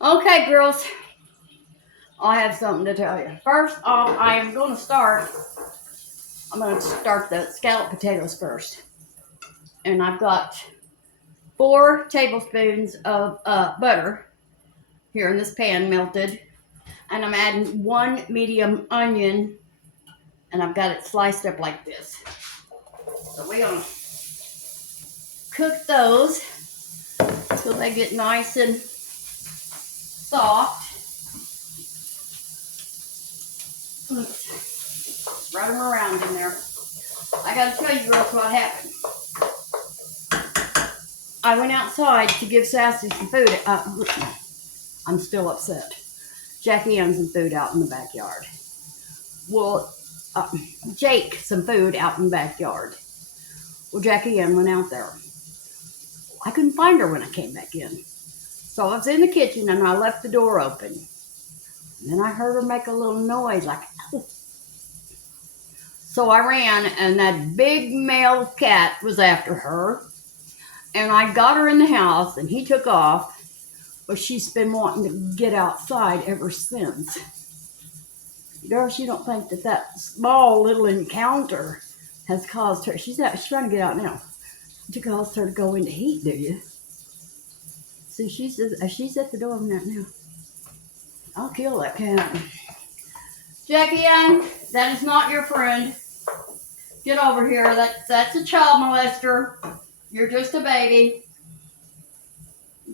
Okay, girls, I have something to tell you. First off, I'm going to start the scalloped potatoes first. And I've got 4 tablespoons of butter here in this pan melted. And I'm adding 1 medium onion, and I've got it sliced up like this. So we're going to cook those till they get nice and soft. Spread them around in there. I got to tell you, girls, what happened. I went outside to give Sassy some food. I'm still upset. Jackie Ann's some food out in the backyard. Well, Jake some food out in the backyard. Well, Jackie Ann went out there. I couldn't find her when I came back in. So I was in the kitchen and I left the door open. And then I heard her make a little noise like, oh. So I ran and that big male cat was after her. And I got her in the house and he took off. But she's been wanting to get outside ever since. Girls, you don't think that small little encounter has caused her, she's trying to get out now, to cause her to go into heat, do you? See, she's at the door now. I'll kill that cat. Jackie Ann, that is not your friend. Get over here. That's a child molester. You're just a baby.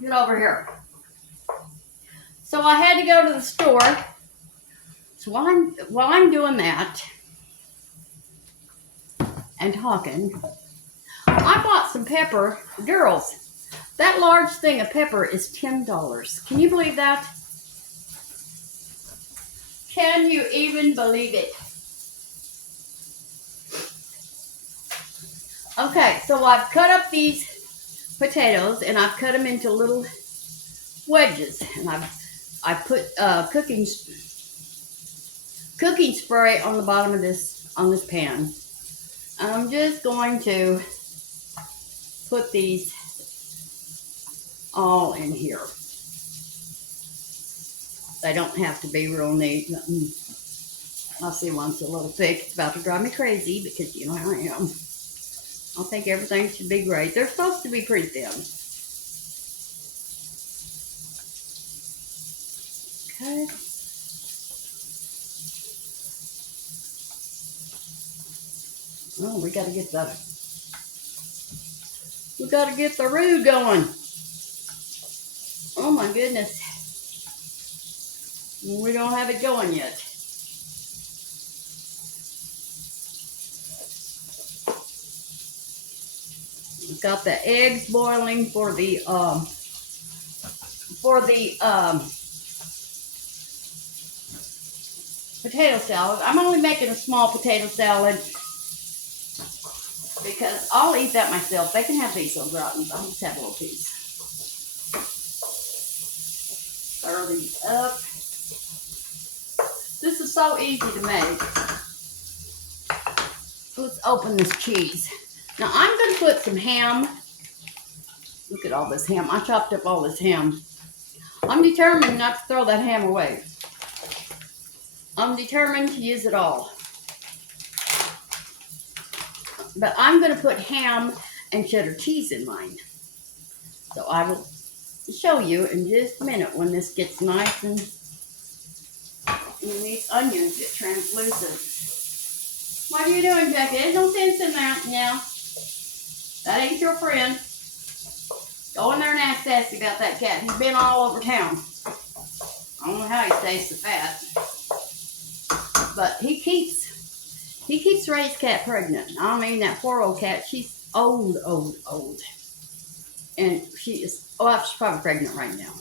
Get over here. So I had to go to the store. So while I'm doing that and talking, I bought some pepper. Girls, that large thing of pepper is $10. Can you believe that? Can you even believe it? Okay, so I've cut up these potatoes and I've cut them into little wedges, and I put cooking spray on the bottom of this pan. And I'm just going to put these all in here. They don't have to be real neat. I see one's a little thick. It's about to drive me crazy because you know how I am. I think everything should be great. They're supposed to be pretty thin. Okay. Oh, we gotta get the roux going. Oh my goodness. We don't have it going yet. We've got the eggs boiling for the potato salad. I'm only making a small potato salad because I'll eat that myself. They can have these little gratins. I'll just have a little piece. Stir these up. This is so easy to make. Let's open this cheese. Now I'm going to put some ham. Look at all this ham. I chopped up all this ham. I'm determined not to throw that ham away. I'm determined to use it all. But I'm going to put ham and cheddar cheese in mine. So I will show you in just a minute when this gets nice and these onions get translucent. What are you doing, Jackie? There's no sense in that now. That ain't your friend. Go in there and ask Sassy about that cat. He's been all over town. I don't know how he stays so fat. But he keeps Ray's cat pregnant. I mean, that poor old cat, she's old. And she is, she's probably pregnant right now.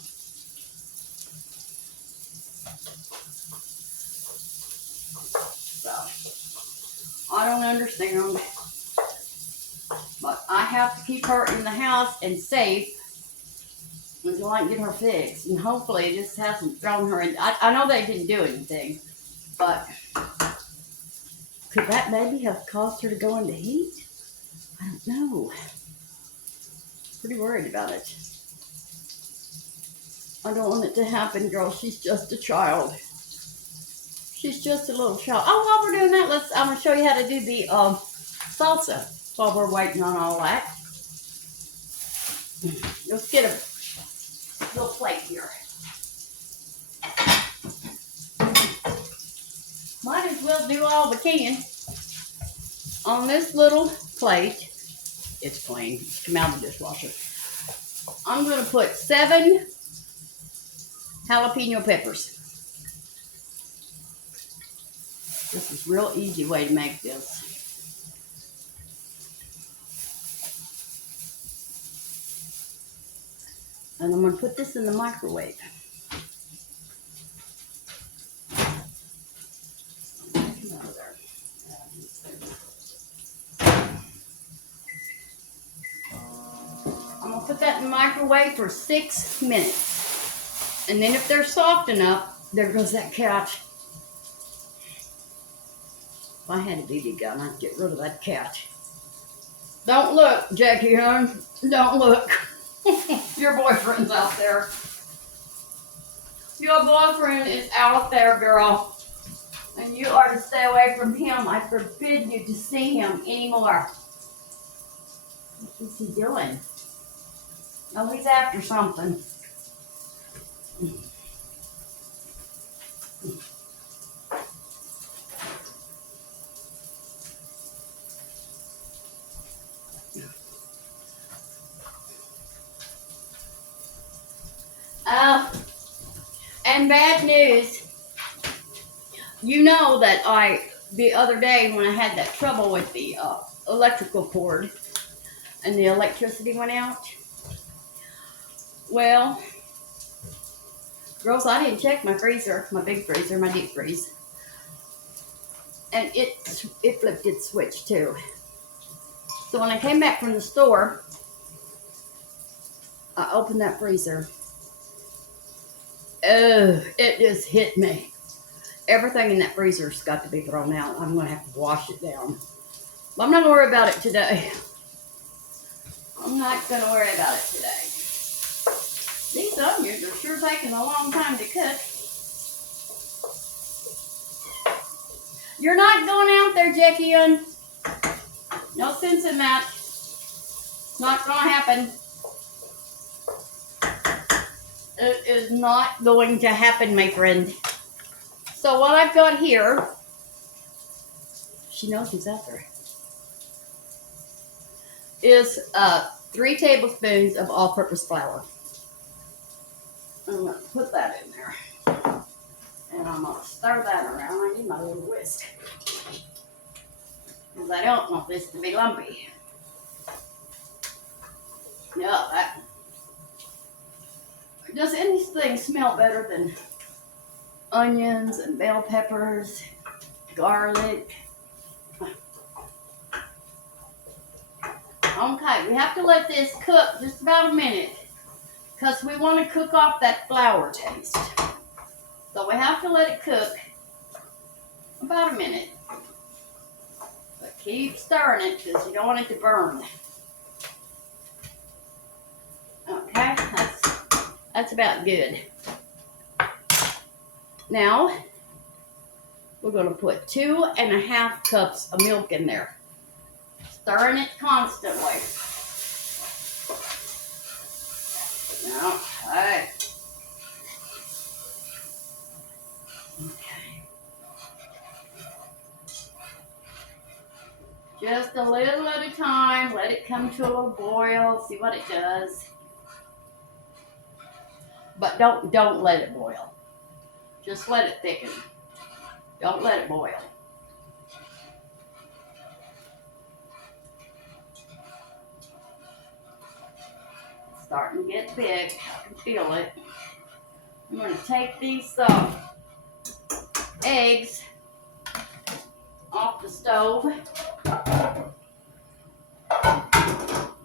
So, I don't understand. But I have to keep her in the house and safe until I can get her fixed. And hopefully this hasn't thrown her in. I know they didn't do anything, but could that maybe have caused her to go into heat? I don't know. Pretty worried about it. I don't want it to happen, girl. She's just a child. She's just a little child. Oh, while we're doing that, I'm gonna show you how to do the salsa while we're waiting on all that. Let's get a little plate here. Might as well do all we can. On this little plate, it's plain. It's come out of the dishwasher. I'm gonna put 7 jalapeno peppers. This is a real easy way to make this. And I'm going to put this in the microwave. I'm going to put that in the microwave for 6 minutes. And then if they're soft enough, there goes that cat. If I had a BB gun, I'd get rid of that cat. Don't look, Jackie, hon. Don't look. Your boyfriend's out there. Your boyfriend is out there, girl. And you are to stay away from him. I forbid you to see him anymore. What is he doing? Oh, he's after something. And bad news. You know that the other day when I had that trouble with the electrical cord and the electricity went out. Well, girls, I didn't check my freezer, my big freezer, my deep freeze. And it flipped its switch too. So when I came back from the store, I opened that freezer. Oh, it just hit me. Everything in that freezer's got to be thrown out. I'm going to have to wash it down. But I'm not going to worry about it today. I'm not going to worry about it today. These onions are sure taking a long time to cook. You're not going out there, Jackie. No sense in that. It's not going to happen. It is not going to happen, my friend. So what I've got here, she knows who's out there, is 3 tablespoons of all-purpose flour. I'm going to put that in there. And I'm going to stir that around. I need my little whisk. Because I don't want this to be lumpy. No, that... Does anything smell better than onions and bell peppers, garlic? Okay, we have to let this cook just about a minute because we want to cook off that flour taste. So we have to let it cook about a minute. But keep stirring it because you don't want it to burn. Okay, that's about good. Now, we're going to put 2.5 cups of milk in there. Stirring it constantly. Okay. Just a little at a time. Let it come to a little boil. See what it does. But don't let it boil. Just let it thicken. Don't let it boil. It's starting to get big. I can feel it. I'm going to take these eggs off the stove.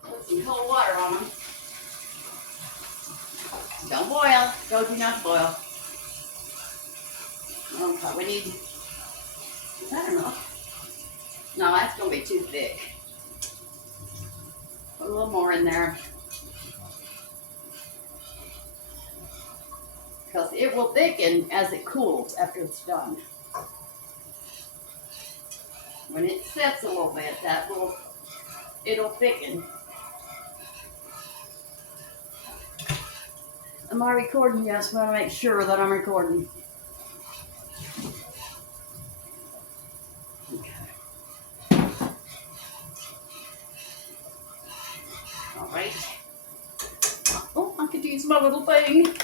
Put some cold water on them. Don't boil. Told you not to boil. Okay, we need... Is that enough? No, that's going to be too thick. Put a little more in there. because it will thicken as it cools after it's done. When it sets a little bit, it'll thicken. Am I recording? Yes, I want to make sure that I'm recording. Okay. All right. Oh, I could use my little thing.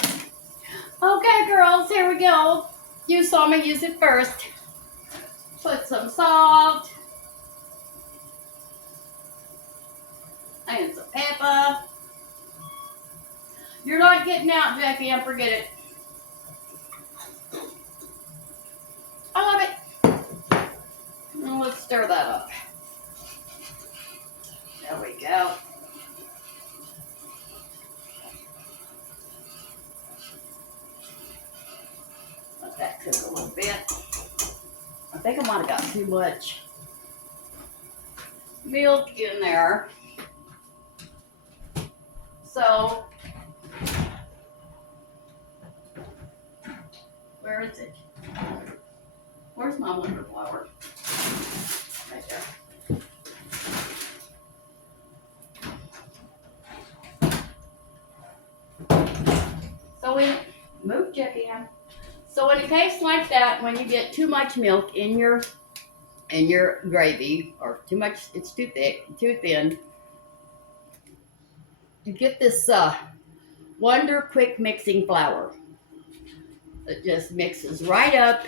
Okay, girls, here we go. You saw me use it first. Put some salt and some pepper. You're not getting out, Jackie, and forget it. I love it. And let's stir that up. There we go. Let that cook a little bit. I think I might have got too much milk in there. So, where is it? Where's my wonder flour? Right there. So we move Jackie in. So in a case like that, when you get too much milk in your gravy, or too much, it's too thick, too thin, you get this Wonder Quick Mixing Flour. It just mixes right up,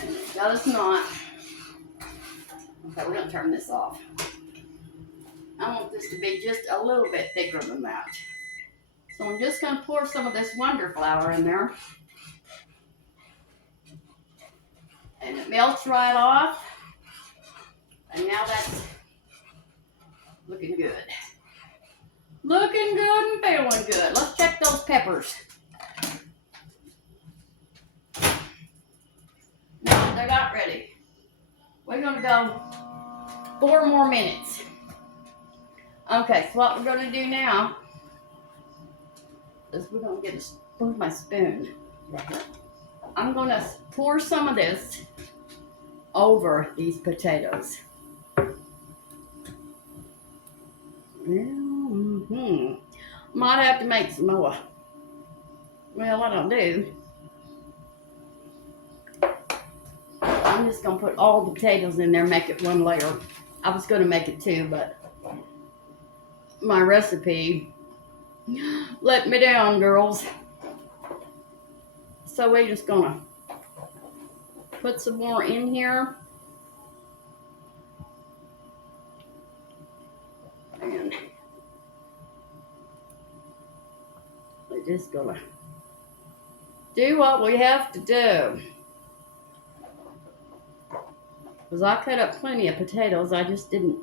and it does not. Okay, we're gonna turn this off. I want this to be just a little bit thicker than that. So I'm just gonna pour some of this Wonder Flour in there. And it melts right off. And now that's looking good. Looking good and feeling good. Let's check those peppers. No, they're not ready. We're gonna go 4 more minutes. Okay, so what we're gonna do now is we're gonna where's my spoon? Right here. I'm gonna pour some of this over these potatoes. Mm-hmm. Might have to make some more. Well, what I'll do, I'm just gonna put all the potatoes in there, make it one layer. I was gonna make it 2, but my recipe let me down, girls. So we're just gonna put some more in here. And we're just gonna do what we have to do. Because I cut up plenty of potatoes, I just didn't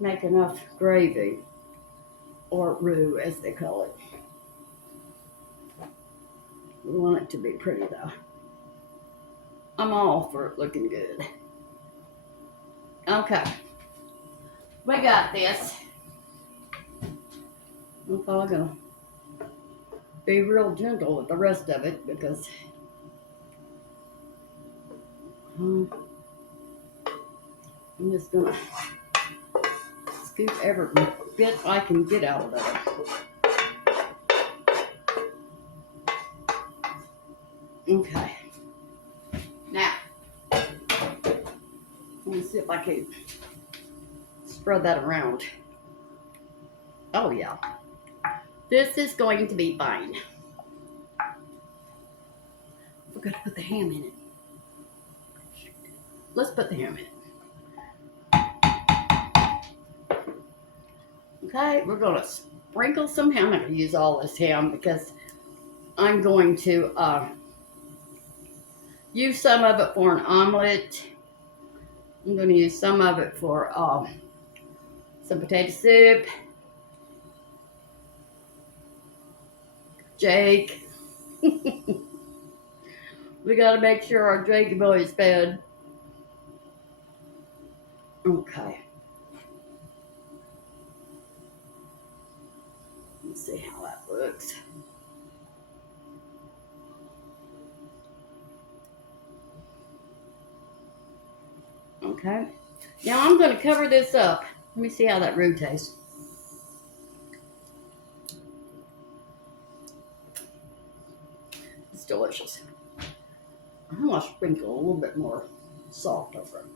make enough gravy, or roux as they call it. We want it to be pretty though. I'm all for it looking good. Okay. We got this. I'm probably gonna be real gentle with the rest of it because I'm just gonna scoop every bit I can get out of it. Okay. Now, let me see if I can spread that around. Oh yeah. This is going to be fine. We're gonna put the ham in it. Let's put the ham in it. Okay, we're gonna sprinkle some ham. I'm not gonna use all this ham because I'm going to use some of it for an omelet. I'm going to use some of it for some potato soup. Jake. We got to make sure our Jakey boy is fed. Okay. Let's see how that looks. Okay. Now I'm going to cover this up. Let me see how that roux tastes. It's delicious. I'm going to sprinkle a little bit more salt over it.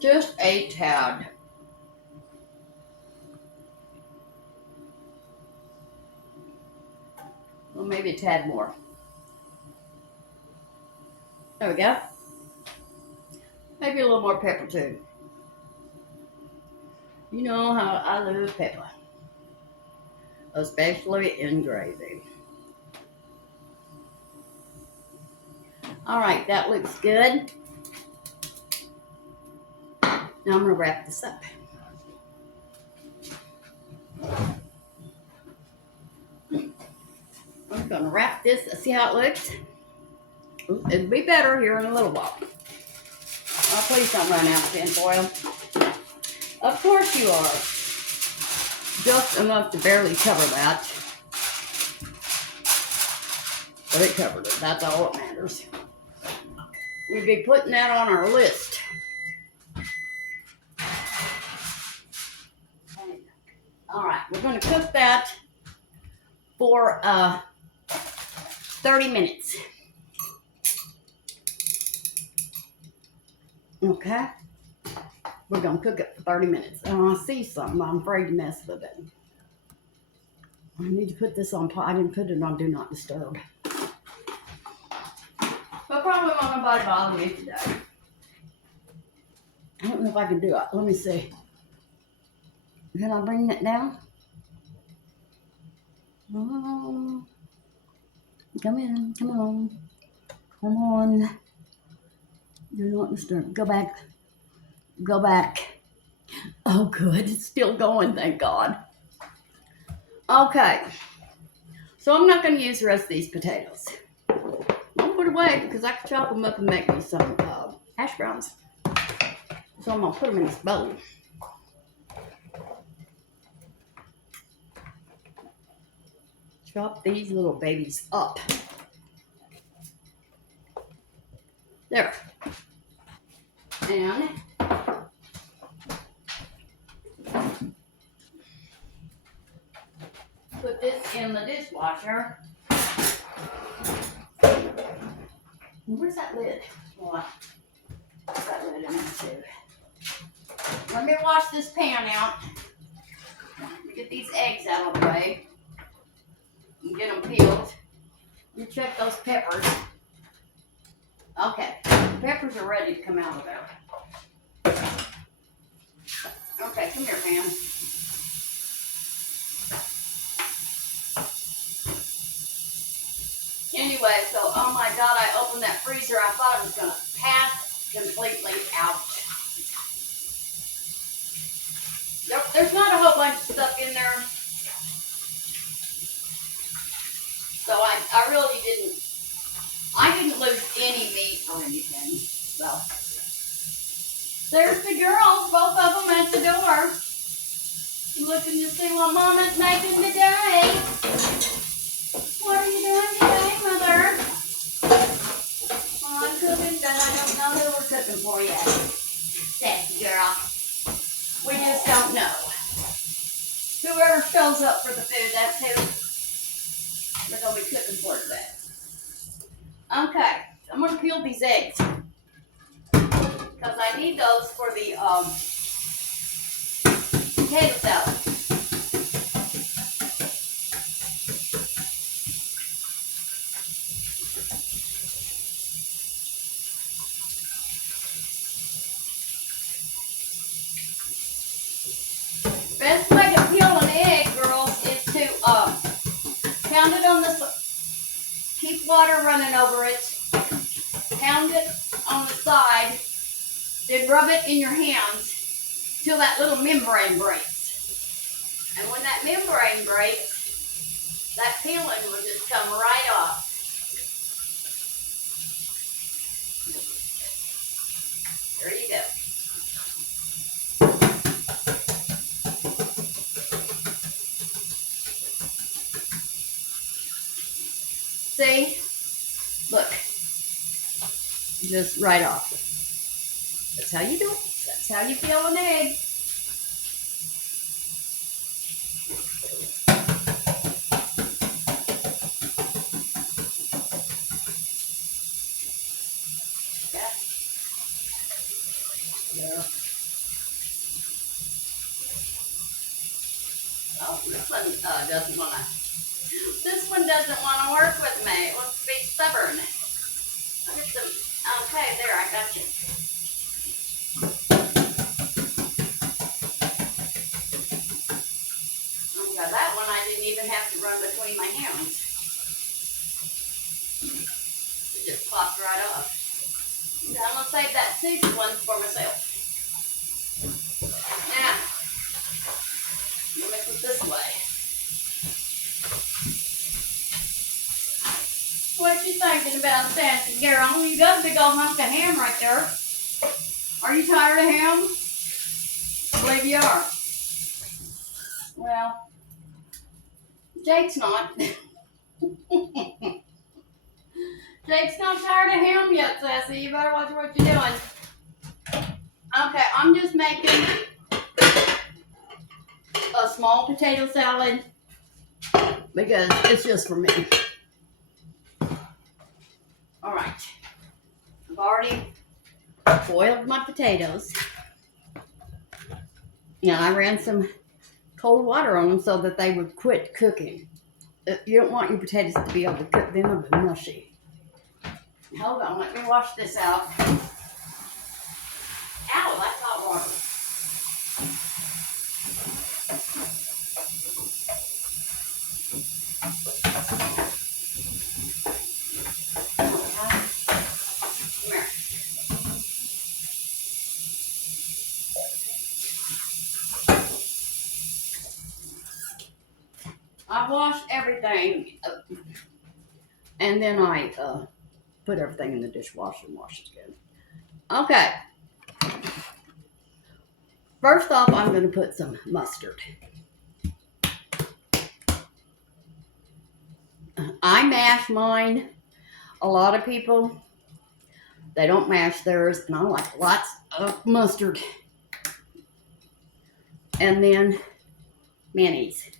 Just a tad. Well, maybe a tad more. There we go. Maybe a little more pepper too. You know how I love pepper, especially in gravy. All right, that looks good. Now I'm gonna wrap this up. I'm gonna wrap this. See how it looks? It'll be better here in a little while. Oh, please don't run out of tin foil. Of course you are. Just enough to barely cover that. But it covered it. That's all that matters. We'd be putting that on our list. All right, we're going to cook that for 30 minutes. Okay? We're going to cook it for 30 minutes. And I see something. I'm afraid to mess with it. I need to put this on top. I didn't put it on Do Not Disturb. But probably won't nobody bother me today. I don't know if I can do it. Let me see. Can I bring that down? Oh, come in. Come on. Come on. Do Not Disturb. Go back. Go back. Oh, good. It's still going, thank God. Okay. So I'm not going to use the rest of these potatoes. I'll put it away because I can chop them up and make me some hash browns. So I'm going to put them in this bowl. Chop these little babies up. There. And put this in the dishwasher. Where's that lid? Well, put that lid in there too. Let me wash this pan out. Let me get these eggs out of the way. And get them peeled. Let me check those peppers. Okay, the peppers are ready to come out of there. Okay, come here, Pam. Anyway, so, oh my God, I opened that freezer. I thought it was going to pass completely out. There's not a whole bunch of stuff in there. So I really didn't lose any meat or anything. So, there's the girls, both of them at the door. Looking to see what Mama's making today. What are you doing today, Mother? Oh, I'm cooking, but I don't know who we're cooking for yet. Sassy girl. We just don't know. Whoever shows up for the food, that's who we're going to be cooking for today. Okay, I'm going to peel these eggs. Because I need those for the potato salad. Best way to peel an egg, girls, is to pound it on the, keep water running over it, pound it on the side, then rub it in your hands till that little membrane breaks. And when that membrane breaks, that peeling will just come right off. There you go. See? Look. just right off. That's how you do it. That's how you peel an egg. There. Oh, this one doesn't want to. This one doesn't want to work with me. It wants to be stubborn. Look at them. Okay, there, I got you. Okay, that one I didn't even have to run between my hands. It just popped right off. So I'm gonna save that soup one for myself. Now, let me put this away. What you thinking about, Sassy girl? You got a big old hunk of ham right there. Are you tired of ham? I believe you are. Well, Jake's not. Jake's not tired of ham yet, Sassy. You better watch what you're doing. Okay, I'm just making a small potato salad because it's just for me. All right. I've already boiled my potatoes. Yeah, I ran some cold water on them so that they would quit cooking. You don't want your potatoes to be overcooked, then they'll be mushy. Hold on, let me wash this out. Ow, that's hot water. Come here. I washed everything, and then I put everything in the dishwasher and washed it again. Okay. First off, I'm going to put some mustard. I mash mine. A lot of people, they don't mash theirs, and I like lots of mustard. And then mayonnaise.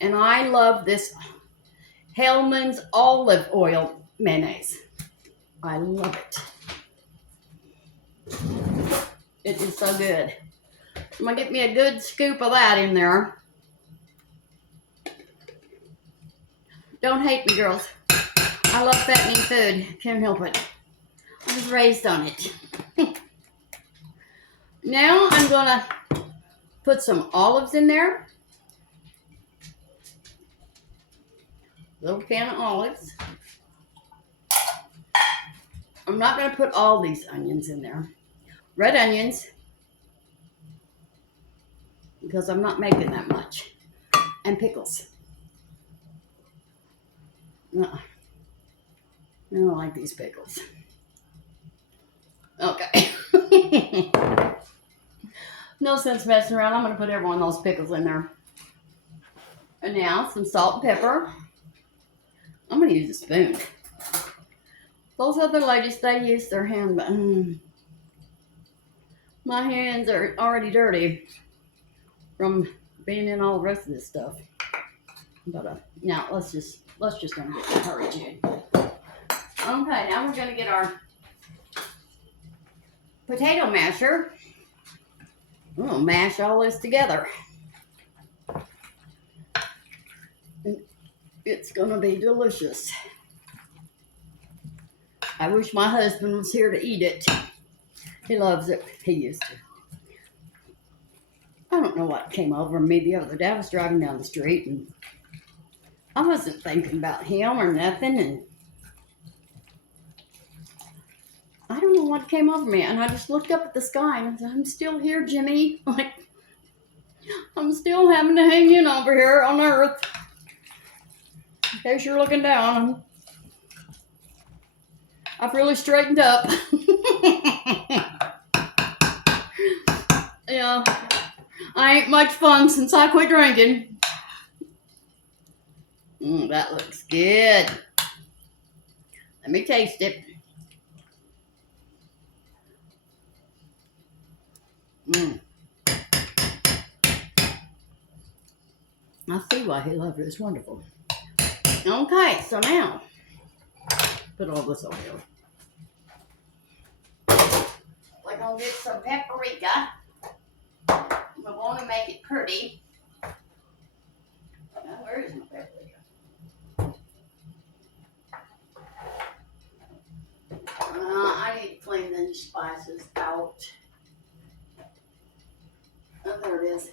And I love this Hellman's olive oil mayonnaise. I love it. It is so good. I'm going to get me a good scoop of that in there. Don't hate me, girls. I love fattening food. Can't help it. I was raised on it. Now I'm going to put some olives in there. Little can of olives. I'm not going to put all these onions in there. Red onions, because I'm not making that much. And pickles. I don't like these pickles. Okay. No sense messing around. I'm going to put every one of those pickles in there. And now some salt and pepper. I'm going to use a spoon. Those other ladies, they use their hand, but my hands are already dirty from being in all the rest of this stuff. But now let's just gonna get the porridge in. Okay, now we're gonna get our potato masher. We're gonna mash all this together. It's gonna be delicious. I wish my husband was here to eat it. He loves it. He used to. I don't know what came over me the other day. I was driving down the street and I wasn't thinking about him or nothing, and I don't know what came over me, and I just looked up at the sky and I said, I'm still here, Jimmy. Like, I'm still having to hang in over here on Earth. In case you're looking down, I've really straightened up. Yeah, I ain't much fun since I quit drinking. That looks good. Let me taste it. Mm. I see why he loved it. It's wonderful. Okay, so now put all this on here. We're gonna get some paprika. We want to make it pretty. Now, where is my paprika? I need to clean these spices out. Oh, there it is.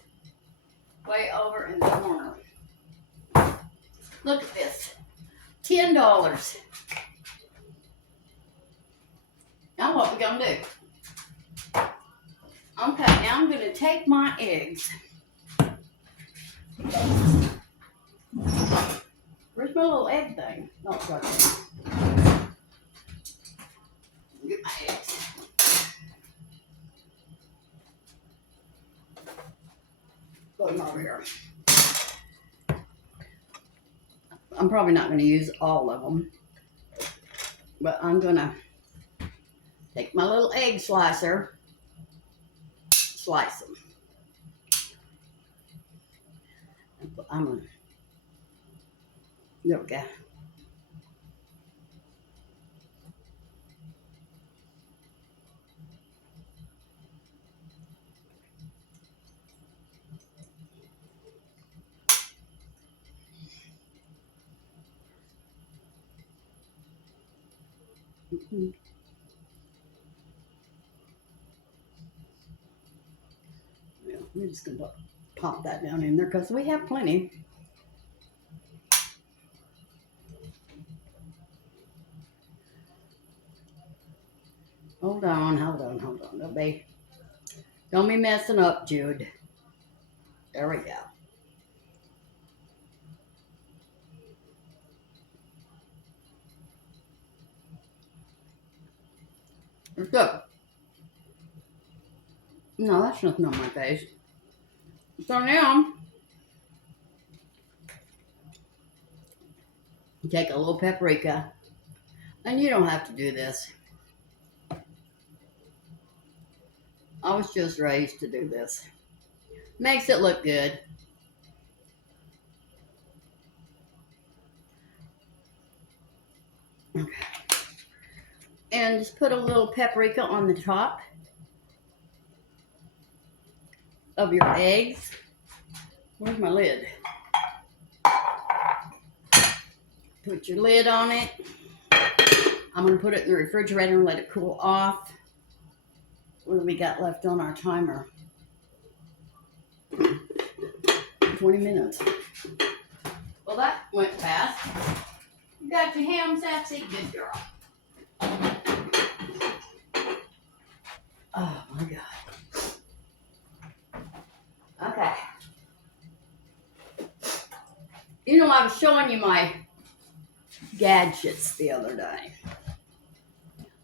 Way over in the corner. Look at this. $10. Now what we gonna do? Okay, now I'm gonna take my eggs. Where's my little egg thing? Oh, it's right there. Get my eggs. Put them over here. I'm probably not going to use all of them, but I'm going to take my little egg slicer, slice them. I'm going to, there we go. Mm-hmm. Yeah, we're just going to pop that down in there because we have plenty. Hold on. Don't be messing up, Jude. There we go. It's good. No, that's nothing on my face. So now, take a little paprika, and you don't have to do this. I was just raised to do this. Makes it look good. Okay. And just put a little paprika on the top of your eggs. Where's my lid? Put your lid on it. I'm going to put it in the refrigerator and let it cool off. What do we got left on our timer? 20 minutes. Well, that went fast. You got your ham, Sassy? Good girl. Oh, my God. Okay. You know, I was showing you my gadgets the other day.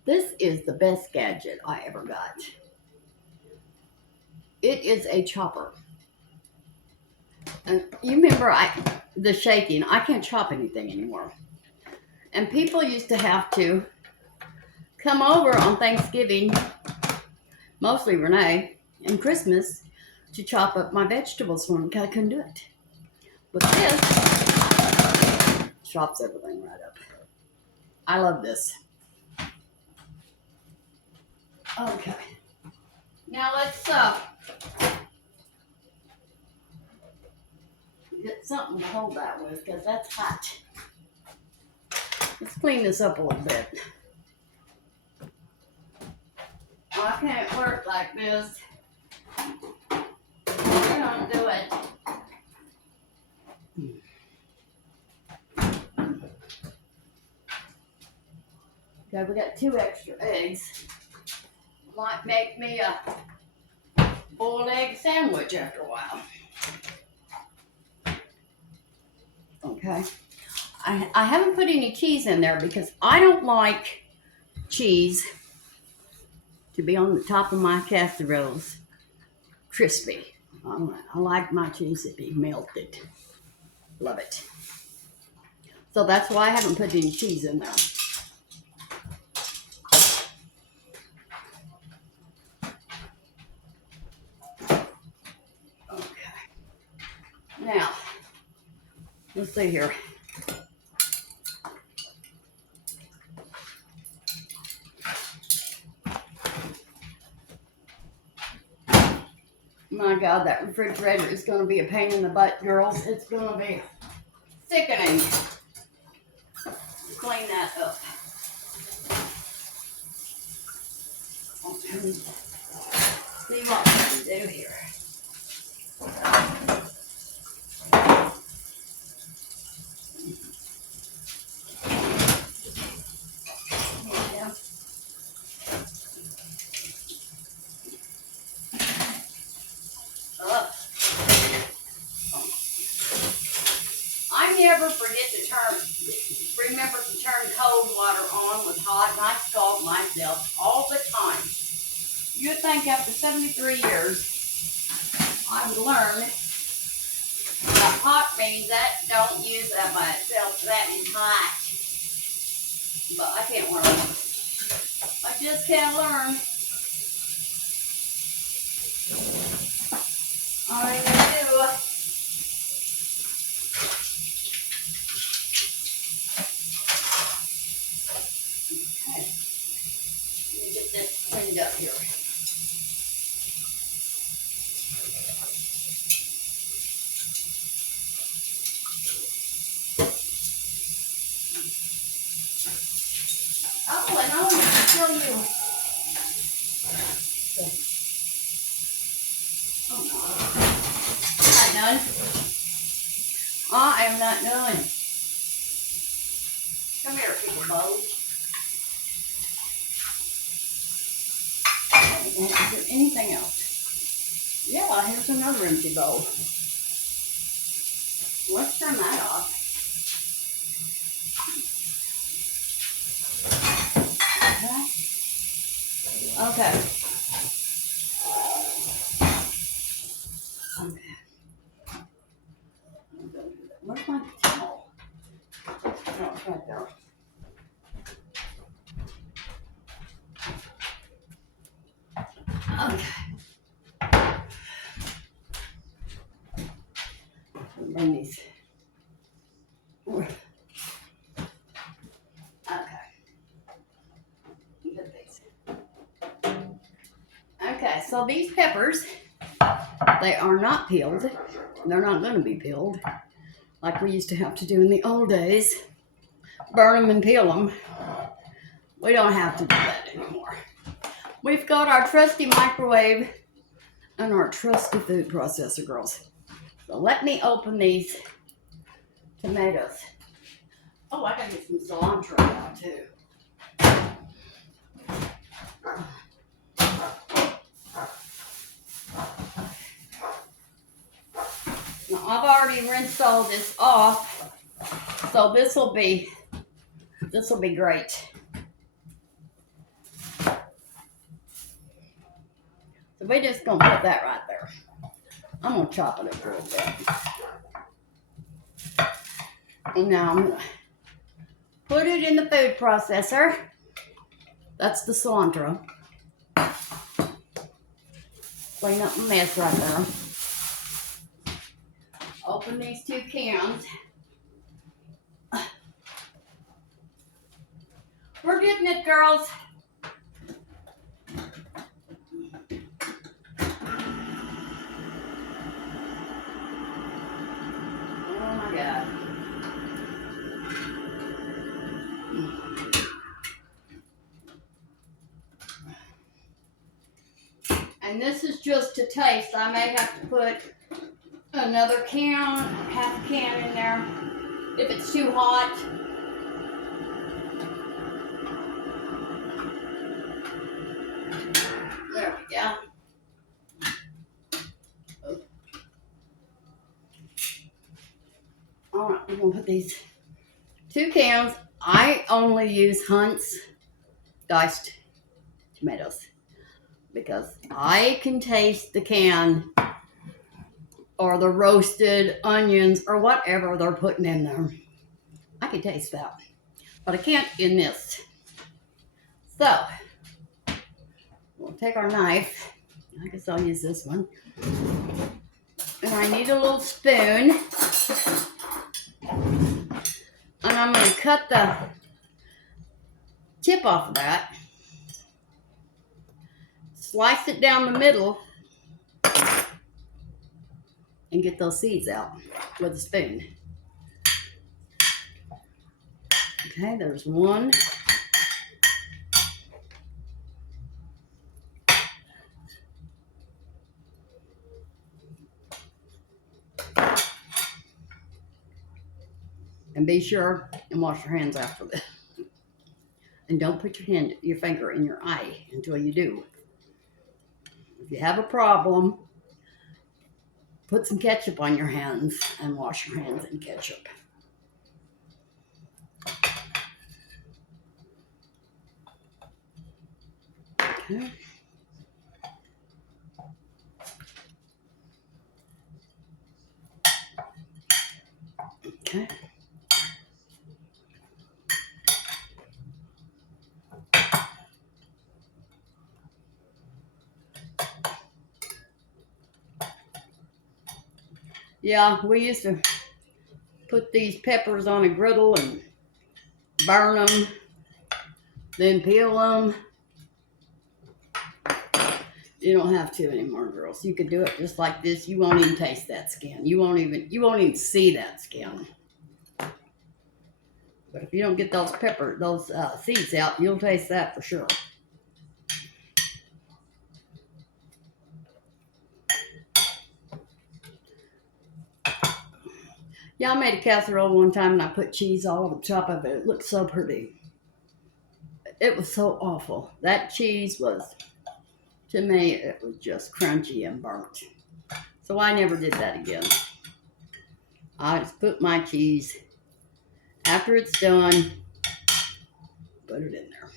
This is the best gadget I ever got. It is a chopper. And you remember the shaking. I can't chop anything anymore. And people used to have to come over on Thanksgiving, mostly Renee, and Christmas, to chop up my vegetables for me because I couldn't do it. But this chops everything right up. I love this. Okay. Now let's get something to hold that with because that's hot. Let's clean this up a little bit. I can't work like this. We're gonna do it. Okay, we got 2 extra eggs. Might make me a boiled egg sandwich after a while. Okay. I haven't put any cheese in there because I don't like cheese to be on the top of my casseroles crispy. I like my cheese to be melted. Love it. So that's why I haven't put any cheese in there. Let's see here. My God, that refrigerator is going to be a pain in the butt, girls. It's going to be sickening. Clean that up. See what we can do here. I never remember to turn cold water on with hot, and I scald myself all the time. You'd think after 73 years, I would learn that hot means that don't use that by itself, that is hot. But I can't learn. I just can't learn. All I gotta do. Okay. Let me get this cleaned up here. Oh, and I want to show you. Oh, no. I'm not done. I am not done. Come here, people bowl. Is there anything else? Yeah, here's another empty bowl. Let's turn that off. Okay. Okay. Where's my towel? Oh, it's right there. Okay. Bring these. Okay. Get these. Okay, so these peppers, they are not peeled. They're not going to be peeled like we used to have to do in the old days. Burn them and peel them. We don't have to do that anymore. We've got our trusty microwave and our trusty food processor, girls. So let me open these tomatoes. Oh, I gotta get some cilantro out too. Now I've already rinsed all this off, so this will be great. So we're just gonna put that right there. I'm gonna chop it up a little bit. And now I'm gonna put it in the food processor. That's the cilantro. Clean up my mess right there. Open these 2 cans. We're getting it, girls. Oh my God. And this is just to taste. I may have to put another can, half a can in there if it's too hot. There we go. All right, we're gonna put these 2 cans. I only use Hunt's diced tomatoes because I can taste the can or the roasted onions or whatever they're putting in there. I can taste that, but I can't in this. So we'll take our knife. I guess I'll use this one. And I need a little spoon. cut the tip off of that, slice it down the middle, and get those seeds out with a spoon. Okay, there's one. And be sure and wash your hands after this. And don't put your finger in your eye until you do. If you have a problem, put some ketchup on your hands and wash your hands in ketchup. Okay. Okay. Yeah, we used to put these peppers on a griddle and burn them, then peel them. You don't have to anymore, girls. You could do it just like this. You won't even taste that skin. You won't even see that skin. But if you don't get those seeds out, you'll taste that for sure. Yeah, I made a casserole one time and I put cheese all over the top of it. It looked so pretty. It was so awful. That cheese was, to me, it was just crunchy and burnt. So I never did that again. I just put my cheese, after it's done, put it in there.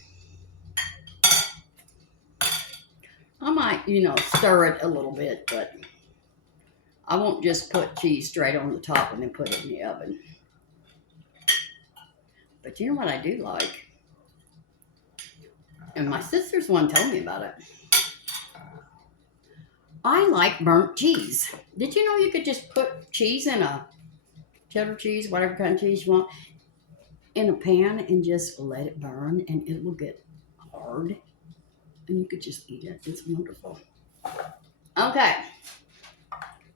I might, stir it a little bit, but I won't just put cheese straight on the top and then put it in the oven. But you know what I do like? And my sister's one told me about it. I like burnt cheese. Did you know you could just put cheese in a cheddar cheese, whatever kind of cheese you want, in a pan and just let it burn and it will get hard and you could just eat it. It's wonderful. Okay.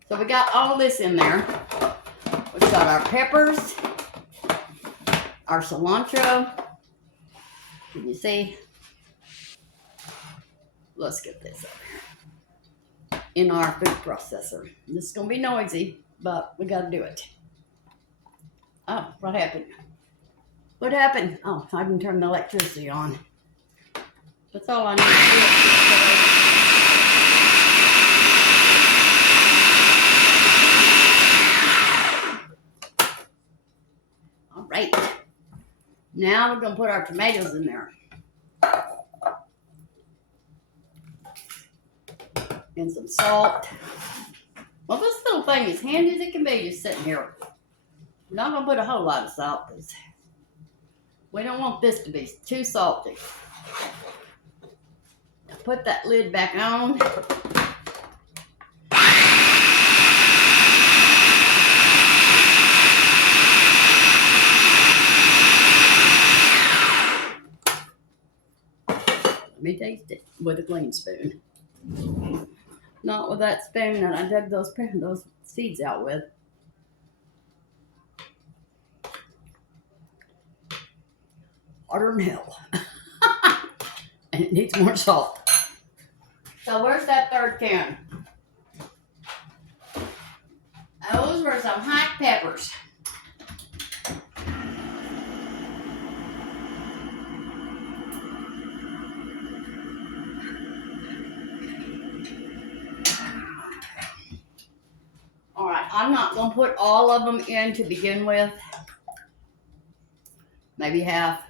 So we got all this in there. We've got our peppers, our cilantro. Can you see? Let's get this up here in our food processor. This is going to be noisy, but we got to do it. Oh, what happened? What happened? Oh, I didn't turn the electricity on. That's all I need to do. All right. Now we're going to put our tomatoes in there. And some salt. Well, this little thing is handy as it can be just sitting here. We're not going to put a whole lot of salt because we don't want this to be too salty. Now put that lid back on. Let me taste it with a clean spoon. Not with that spoon that I dug those seeds out with. Hotter than hell. And it needs more salt. So where's that third can? Those were some hot peppers. All right, I'm not going to put all of them in to begin with. Maybe half.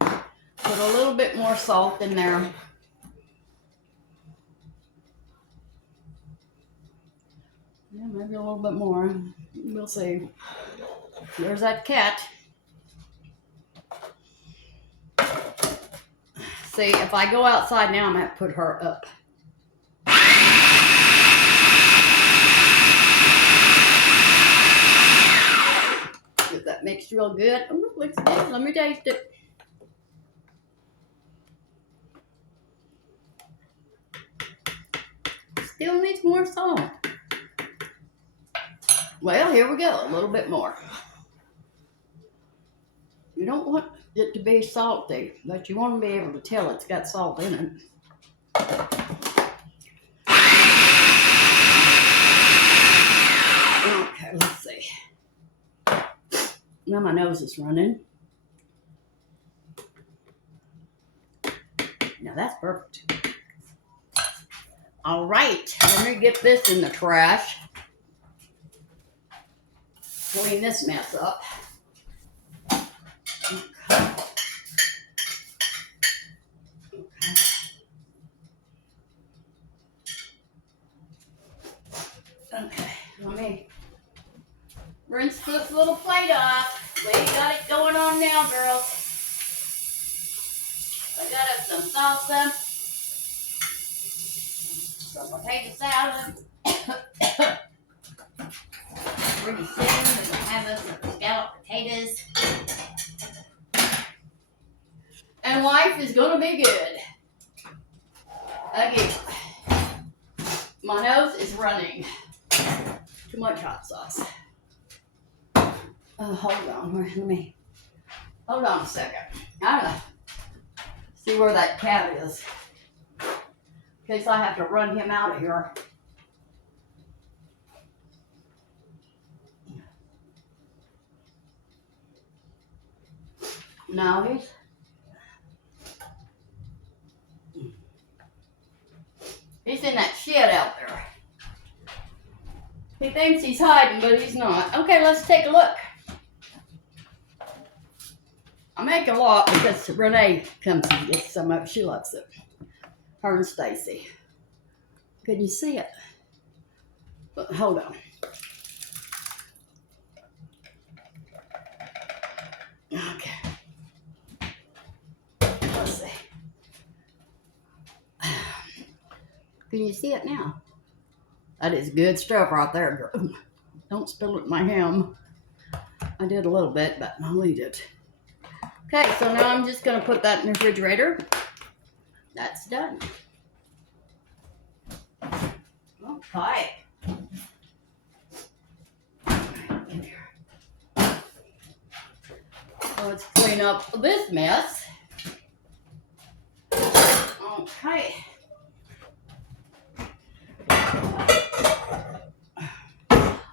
Put a little bit more salt in there. Yeah, maybe a little bit more. We'll see. There's that cat. See, if I go outside now, I'm going to have to put her up. Get that that mixed real good. Ooh, looks good. Let me taste it. Still needs more salt. Well, here we go. A little bit more. You don't want it to be salty, but you want to be able to tell it's got salt in it. Okay, let's see. Now my nose is running. Now that's perfect. All right, let me get this in the trash. Clean this mess up. Okay, let me rinse this little plate off. We got it going on now, girls. I got us some salsa, some potato salad. Pretty soon we're gonna have us some scalloped potatoes. And life is gonna be good. Again, my nose is running. Too much hot sauce. Hold on, hold on a second. I gotta see where that cat is, in case I have to run him out of here. No, he's in that shed out there. He thinks he's hiding, but he's not. Okay, let's take a look. I make a lot because Renee comes and gets some of it. She loves it. Her and Stacy. Can you see it? But hold on. Okay. Let's see. Can you see it now? That is good stuff right there, girl. Don't spill it in my ham. I did a little bit, but I'll eat it. Okay, so now I'm just going to put that in the refrigerator. That's done. Okay. So let's clean up this mess. Okay.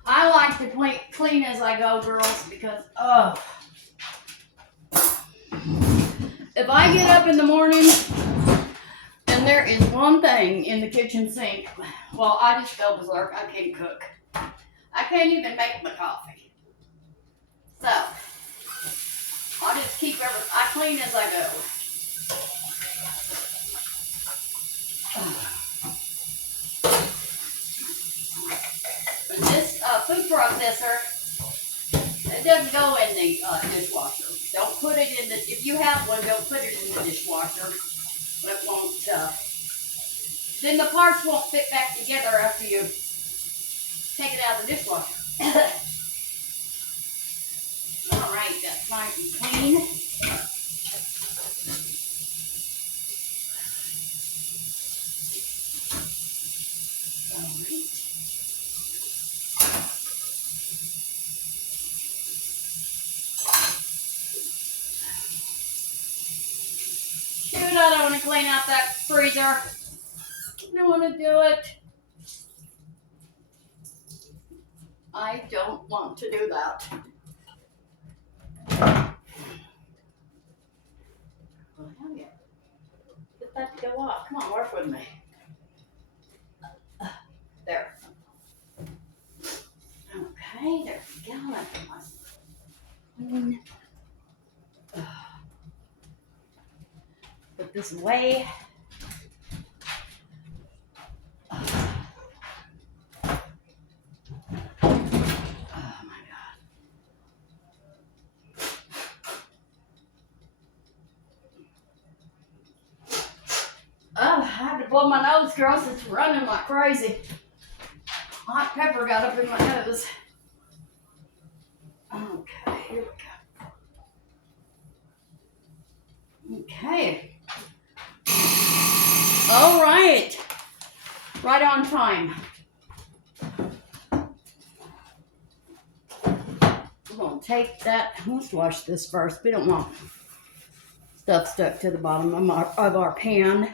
I like to clean as I go, girls, because, if I get up in the morning and there is one thing in the kitchen sink, well, I just go berserk. I can't cook. I can't even make my coffee. So, I'll just keep everything. I clean as I go. And this food processor, it doesn't go in the dishwasher. Don't put it in the, if you have one, don't put it in the dishwasher. It won't, then the parts won't fit back together after you take it out of the dishwasher. All right, that's nice and clean. All right. Shoot, I don't want to clean out that freezer. I don't want to do it. I don't want to do that. Well, hell yeah. Get that to go off. Come on, work with me. There. Okay, there we go. That's my put this away. Oh, I had to blow my nose, girls. It's running like crazy. Hot pepper got up in my nose. Okay, here we go. on time. We're going to take that. Let's wash this first. We don't want stuff stuck to the bottom of our pan.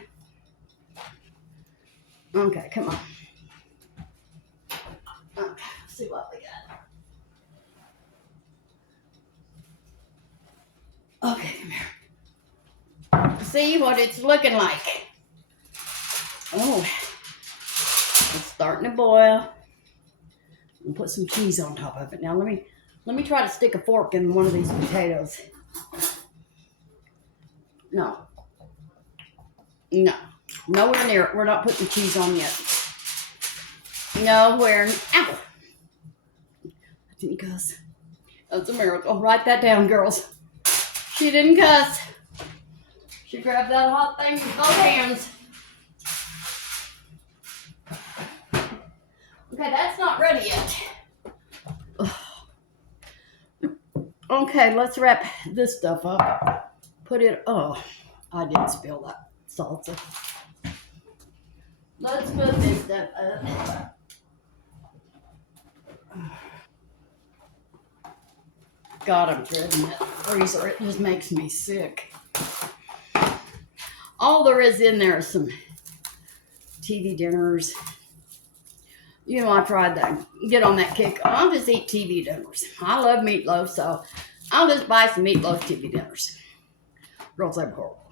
Okay, come on. Okay, let's see what we got. Okay, come here. See what it's looking like. Oh, it's starting to boil. And put some cheese on top of it. Now let me try to stick a fork in one of these potatoes. No, nowhere near it. We're not putting cheese on yet. Nowhere. Ow! I didn't cuss. That's a miracle. Write that down, girls. She didn't cuss. She grabbed that hot thing with both hands. Okay, that's not ready yet. Okay, let's wrap this stuff up. Put it, oh, I didn't spill that salsa. Let's put this stuff up. God, I'm dreading that freezer. It just makes me sick. All there is in there is some TV dinners. You know, I tried to get on that kick. I'll just eat TV dinners. I love meatloaf, so I'll just buy some meatloaf TV dinners. Girls, they're horrible.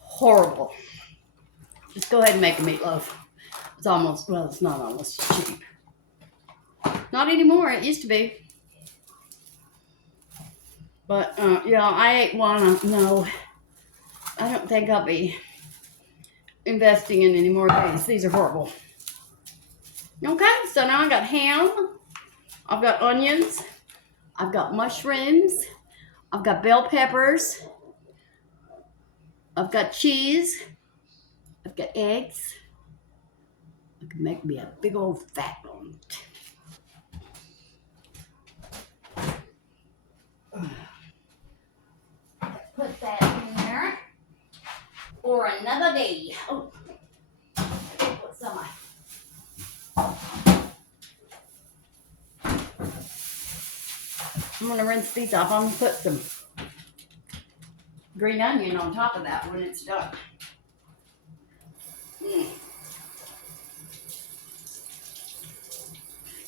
Horrible. Just go ahead and make a meatloaf. It's almost, well, it's not almost cheap. Not anymore. It used to be. But, yeah, I ate one. No, I don't think I'll be investing in any more of these. These are horrible. Okay, so now I got ham. I've got onions. I've got mushrooms. I've got bell peppers. I've got cheese. I've got eggs. I can make me a big old fat one. Put that in there for another day. Oh, put some. I'm gonna rinse these off. I'm gonna put some green onion on top of that when it's done.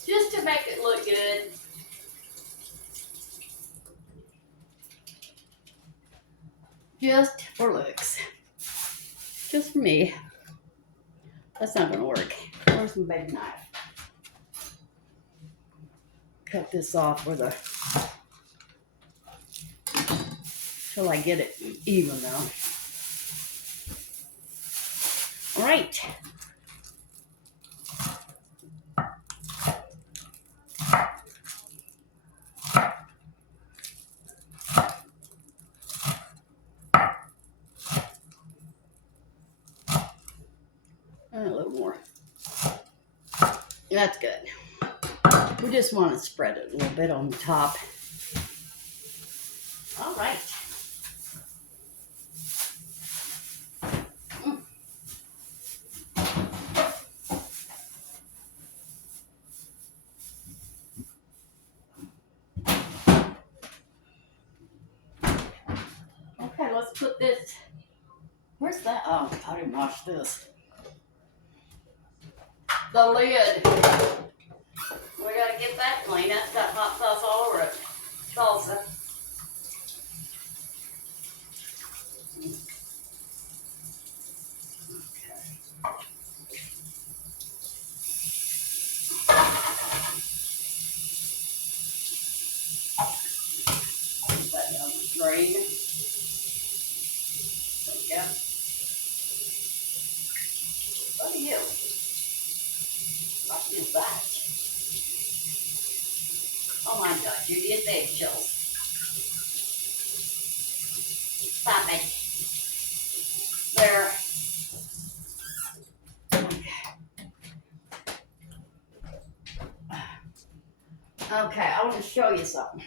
Just to make it look good. Just for looks. Just for me. That's not gonna work. Where's my big knife? Cut this off with a, till I get it even though. All right. And a little more. That's good. We just want to spread it a little bit on the top. All right. Okay, let's put this. Where's that? Oh, I didn't wash this. The lid. We gotta get that clean. That's got hot sauce all over it. Salsa. Put that down the drain. There we go. What are you? What is that? Oh my gosh, you get the eggshells. Stop it. There. Okay, I want to show you something.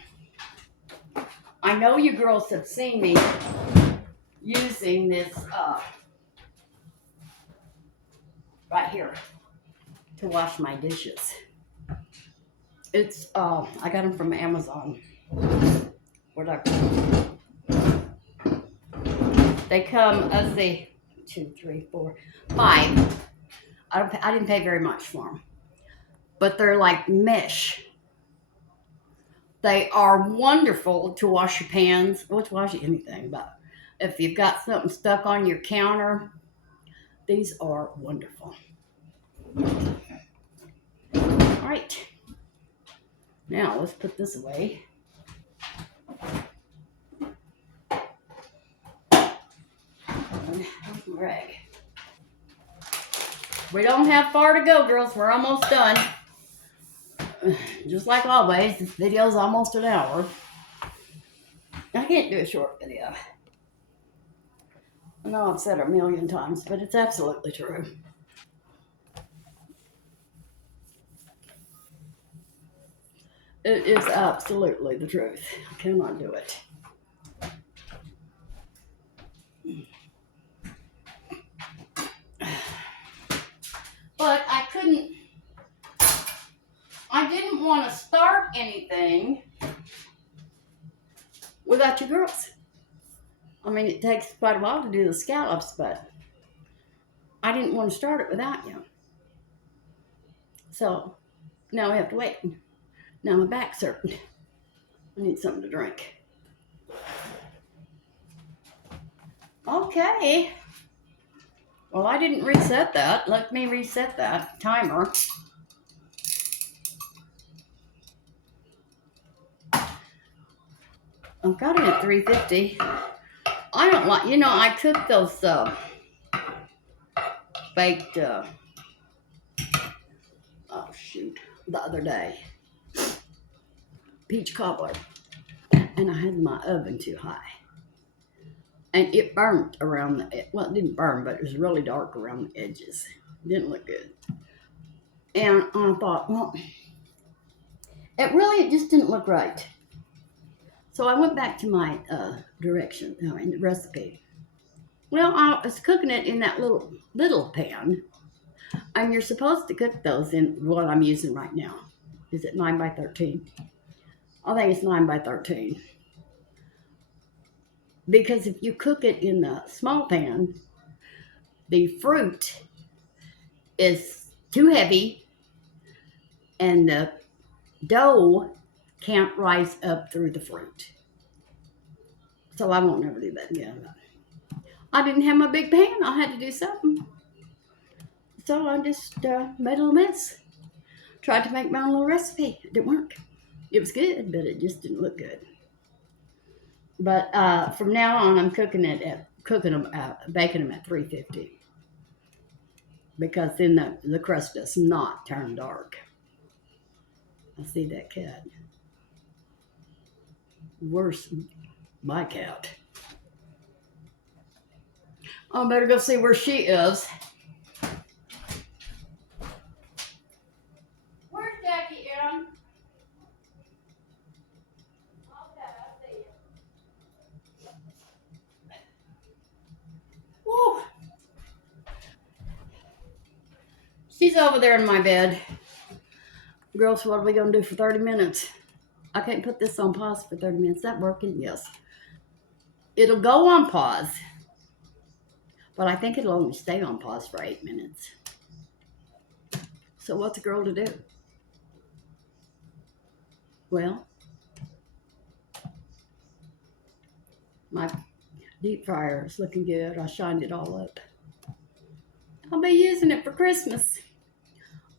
I know you girls have seen me using this right here to wash my dishes. It's I got them from Amazon. Whatever. They come as the 2, 3, 4, 5. I didn't pay very much for them, but they're like mesh. They are wonderful to wash your pans, or to wash anything. But if you've got something stuck on your counter, these are wonderful. All right. Now let's put this away. Rag. We don't have far to go, girls. We're almost done. Just like always, this video's almost an hour. I can't do a short video. I know I've said it a million times, but it's absolutely true. It is absolutely the truth. I cannot do it. But I didn't want to start anything without you girls. I mean, it takes quite a while to do the scallops, but I didn't want to start it without you. So now we have to wait. Now my back's hurting. I need something to drink. Okay. Well, I didn't reset that. Let me reset that timer. I've got it at 350. I don't like, I cooked those baked, the other day. Peach cobbler. And I had my oven too high. And it burnt around it didn't burn, but it was really dark around the edges. It didn't look good. And I thought, well, it just didn't look right. So I went back to my recipe. Well, I was cooking it in that little pan. And you're supposed to cook those in what I'm using right now. Is it 9 by 13? I think it's 9 by 13. Because if you cook it in the small pan, the fruit is too heavy and the dough can't rise up through the fruit. So I won't never do that again. I didn't have my big pan. I had to do something. So I just made a little mess. Tried to make my own little recipe. It didn't work. It was good, but it just didn't look good. But from now on, I'm baking them at 350. Because then the crust does not turn dark. I see that cat. Where's my cat? I better go see where she is. Where's Jackie Ann? Okay, I see you. Woo! She's over there in my bed. Girls, what are we going to do for 30 minutes? I can't put this on pause for 30 minutes. Is that working? Yes. It'll go on pause. But I think it'll only stay on pause for 8 minutes. So what's a girl to do? Well, my deep fryer is looking good. I shined it all up. I'll be using it for Christmas.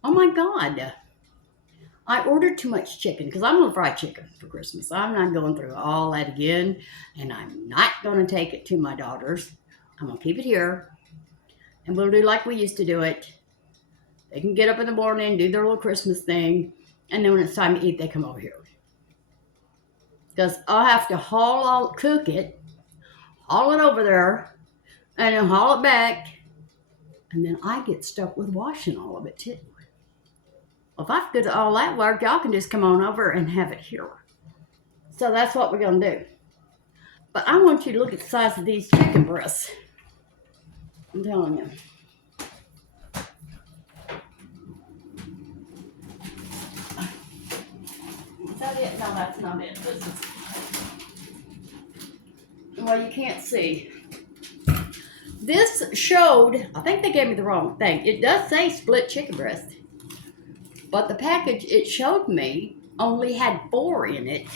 Oh my God. I ordered too much chicken because I'm going to fry chicken for Christmas. I'm not going through all that again. And I'm not going to take it to my daughters. I'm going to keep it here. And we'll do like we used to do it. They can get up in the morning, do their little Christmas thing. And then when it's time to eat, they come over here. Because I'll have to cook it, haul it over there, and then haul it back. And then I get stuck with washing all of it too. Well, if I have to do all that work, y'all can just come on over and have it here. So that's what we're going to do. But I want you to look at the size of these chicken breasts. I'm telling you. Is that it? No, that's not it. This is... Well, you can't see. This showed, I think they gave me the wrong thing. It does say split chicken breast. But the package it showed me only had 4 in it.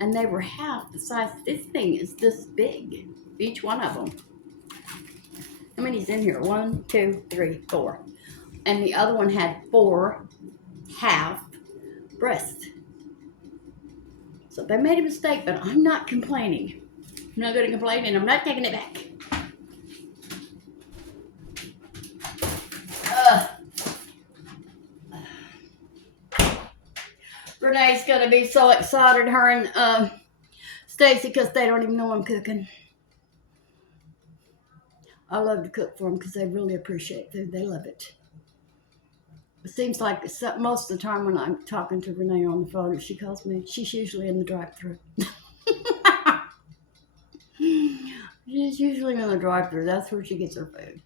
And they were half the size. This thing is this big. Each one of them. How many's in here? 1, 2, 3, 4. And the other one had 4 half breasts. So they made a mistake, but I'm not complaining. I'm not going to complain, and I'm not taking it back. Renee's going to be so excited, her and Stacy, because they don't even know I'm cooking. I love to cook for them because they really appreciate food. They love it. It seems like most of the time when I'm talking to Renee on the phone, if she calls me, she's usually in the drive-thru. She's usually in the drive-thru. That's where she gets her food.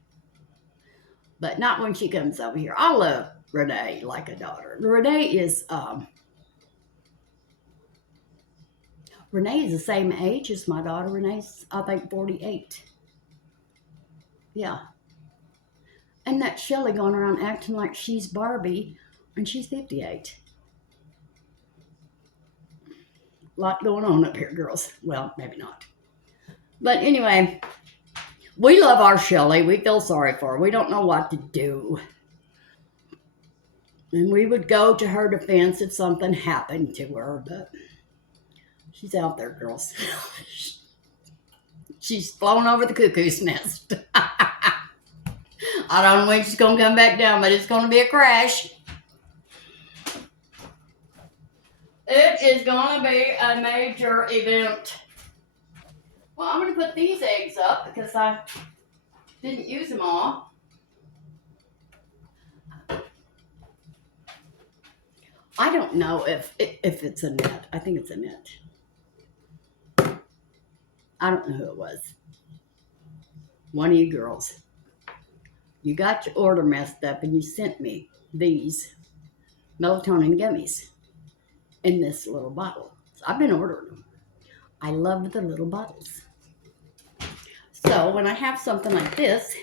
But not when she comes over here. I love Renee like a daughter. Renee is the same age as my daughter. Renee's, I think, 48. Yeah. And that Shelly going around acting like she's Barbie, and she's 58. A lot going on up here, girls. Well, maybe not. But anyway, we love our Shelly. We feel sorry for her. We don't know what to do. And we would go to her defense if something happened to her, but she's out there, girls. She's flown over the cuckoo's nest. I don't know when she's going to come back down, but it's going to be a crash. It is going to be a major event. Well, I'm going to put these eggs up because I didn't use them all. I don't know if it's a net. I think it's a net. I don't know who it was. One of you girls. You got your order messed up and you sent me these melatonin gummies in this little bottle. So I've been ordering them. I love the little bottles. So when I have something like this,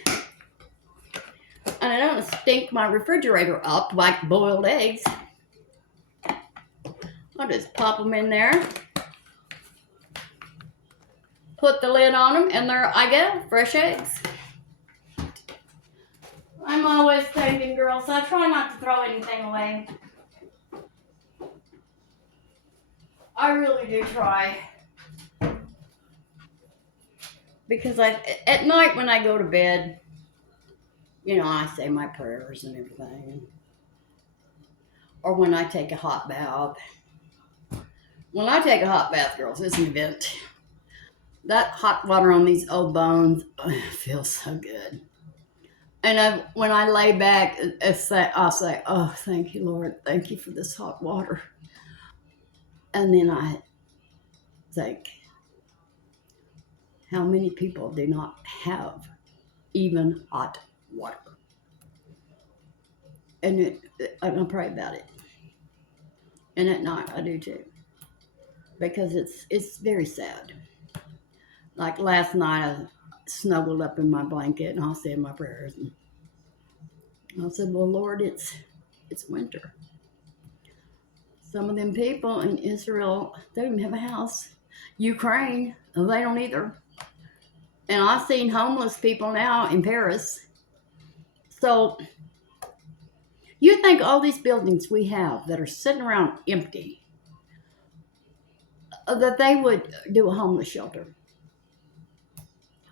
and I don't stink my refrigerator up like boiled eggs, I'll just pop them in there, put the lid on them, and there I go, fresh eggs. I'm always thinking, girls, I try not to throw anything away. I really do try. Because at night when I go to bed, you know, I say my prayers and everything. Or when I take a hot bath. When I take a hot bath, girls, it's an event. That hot water on these old bones feels so good. And when I lay back, I'll say, oh, thank you, Lord. Thank you for this hot water. And then I think, how many people do not have even hot water? And I pray about it. And at night, I do too. Because it's very sad. Like last night, I snuggled up in my blanket and I said my prayers. And I said, well, Lord, it's winter. Some of them people in Israel, they don't even have a house. Ukraine, they don't either. And I've seen homeless people now in Paris. So you think all these buildings we have that are sitting around empty, that they would do a homeless shelter.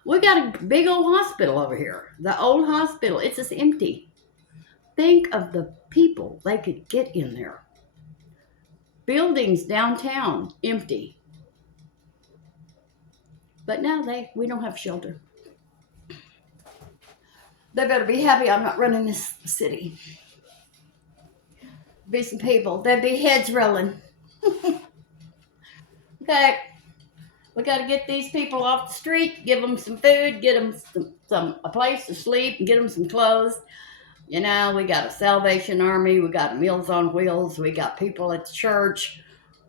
We got a big old hospital over here. The old hospital, it's just empty. Think of the people they could get in there. Buildings downtown, empty. But now we don't have shelter. They better be happy I'm not running this city. Be some people. There'd be heads rolling. Okay. We got to get these people off the street, give them some food, get them a place to sleep, and get them some clothes. You know, we got a Salvation Army, we got Meals on Wheels, we got people at the church.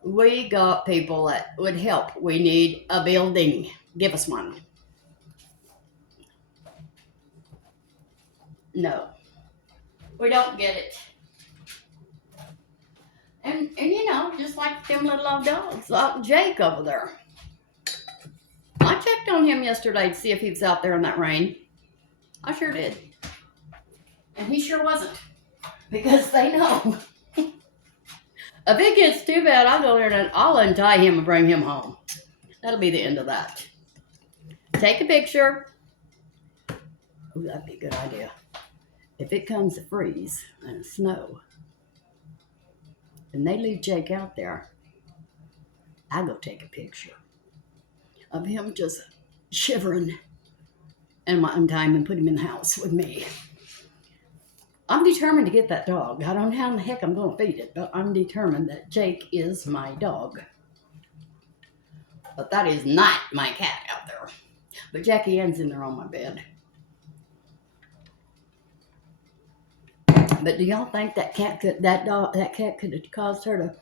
We got people that would help. We need a building. Give us one. No, we don't get it. And you know, just like them little old dogs, like Jake over there. I checked on him yesterday to see if he was out there in that rain. I sure did. And he sure wasn't. Because they know. If it gets too bad, I'll go there and I'll untie him and bring him home. That'll be the end of that. Take a picture. Ooh, that'd be a good idea. If it comes to freeze and snow, and they leave Jake out there, I'll go take a picture of him just shivering and untie him and put him in the house with me. I'm determined to get that dog. I don't know how in the heck I'm going to feed it, but I'm determined that Jake is my dog. But that is not my cat out there. But Jackie Ann's in there on my bed. But do y'all think that cat could have caused her to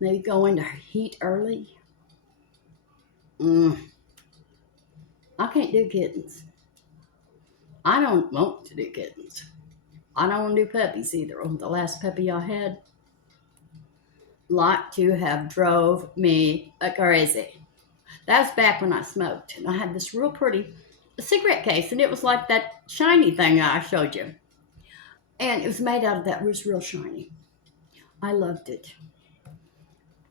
maybe go into heat early? I can't do kittens. I don't want to do kittens. I don't want to do puppies either. The last puppy I had like to have drove me crazy. That was back when I smoked. And I had this real pretty cigarette case. And it was like that shiny thing I showed you. And it was made out of that. It was real shiny. I loved it.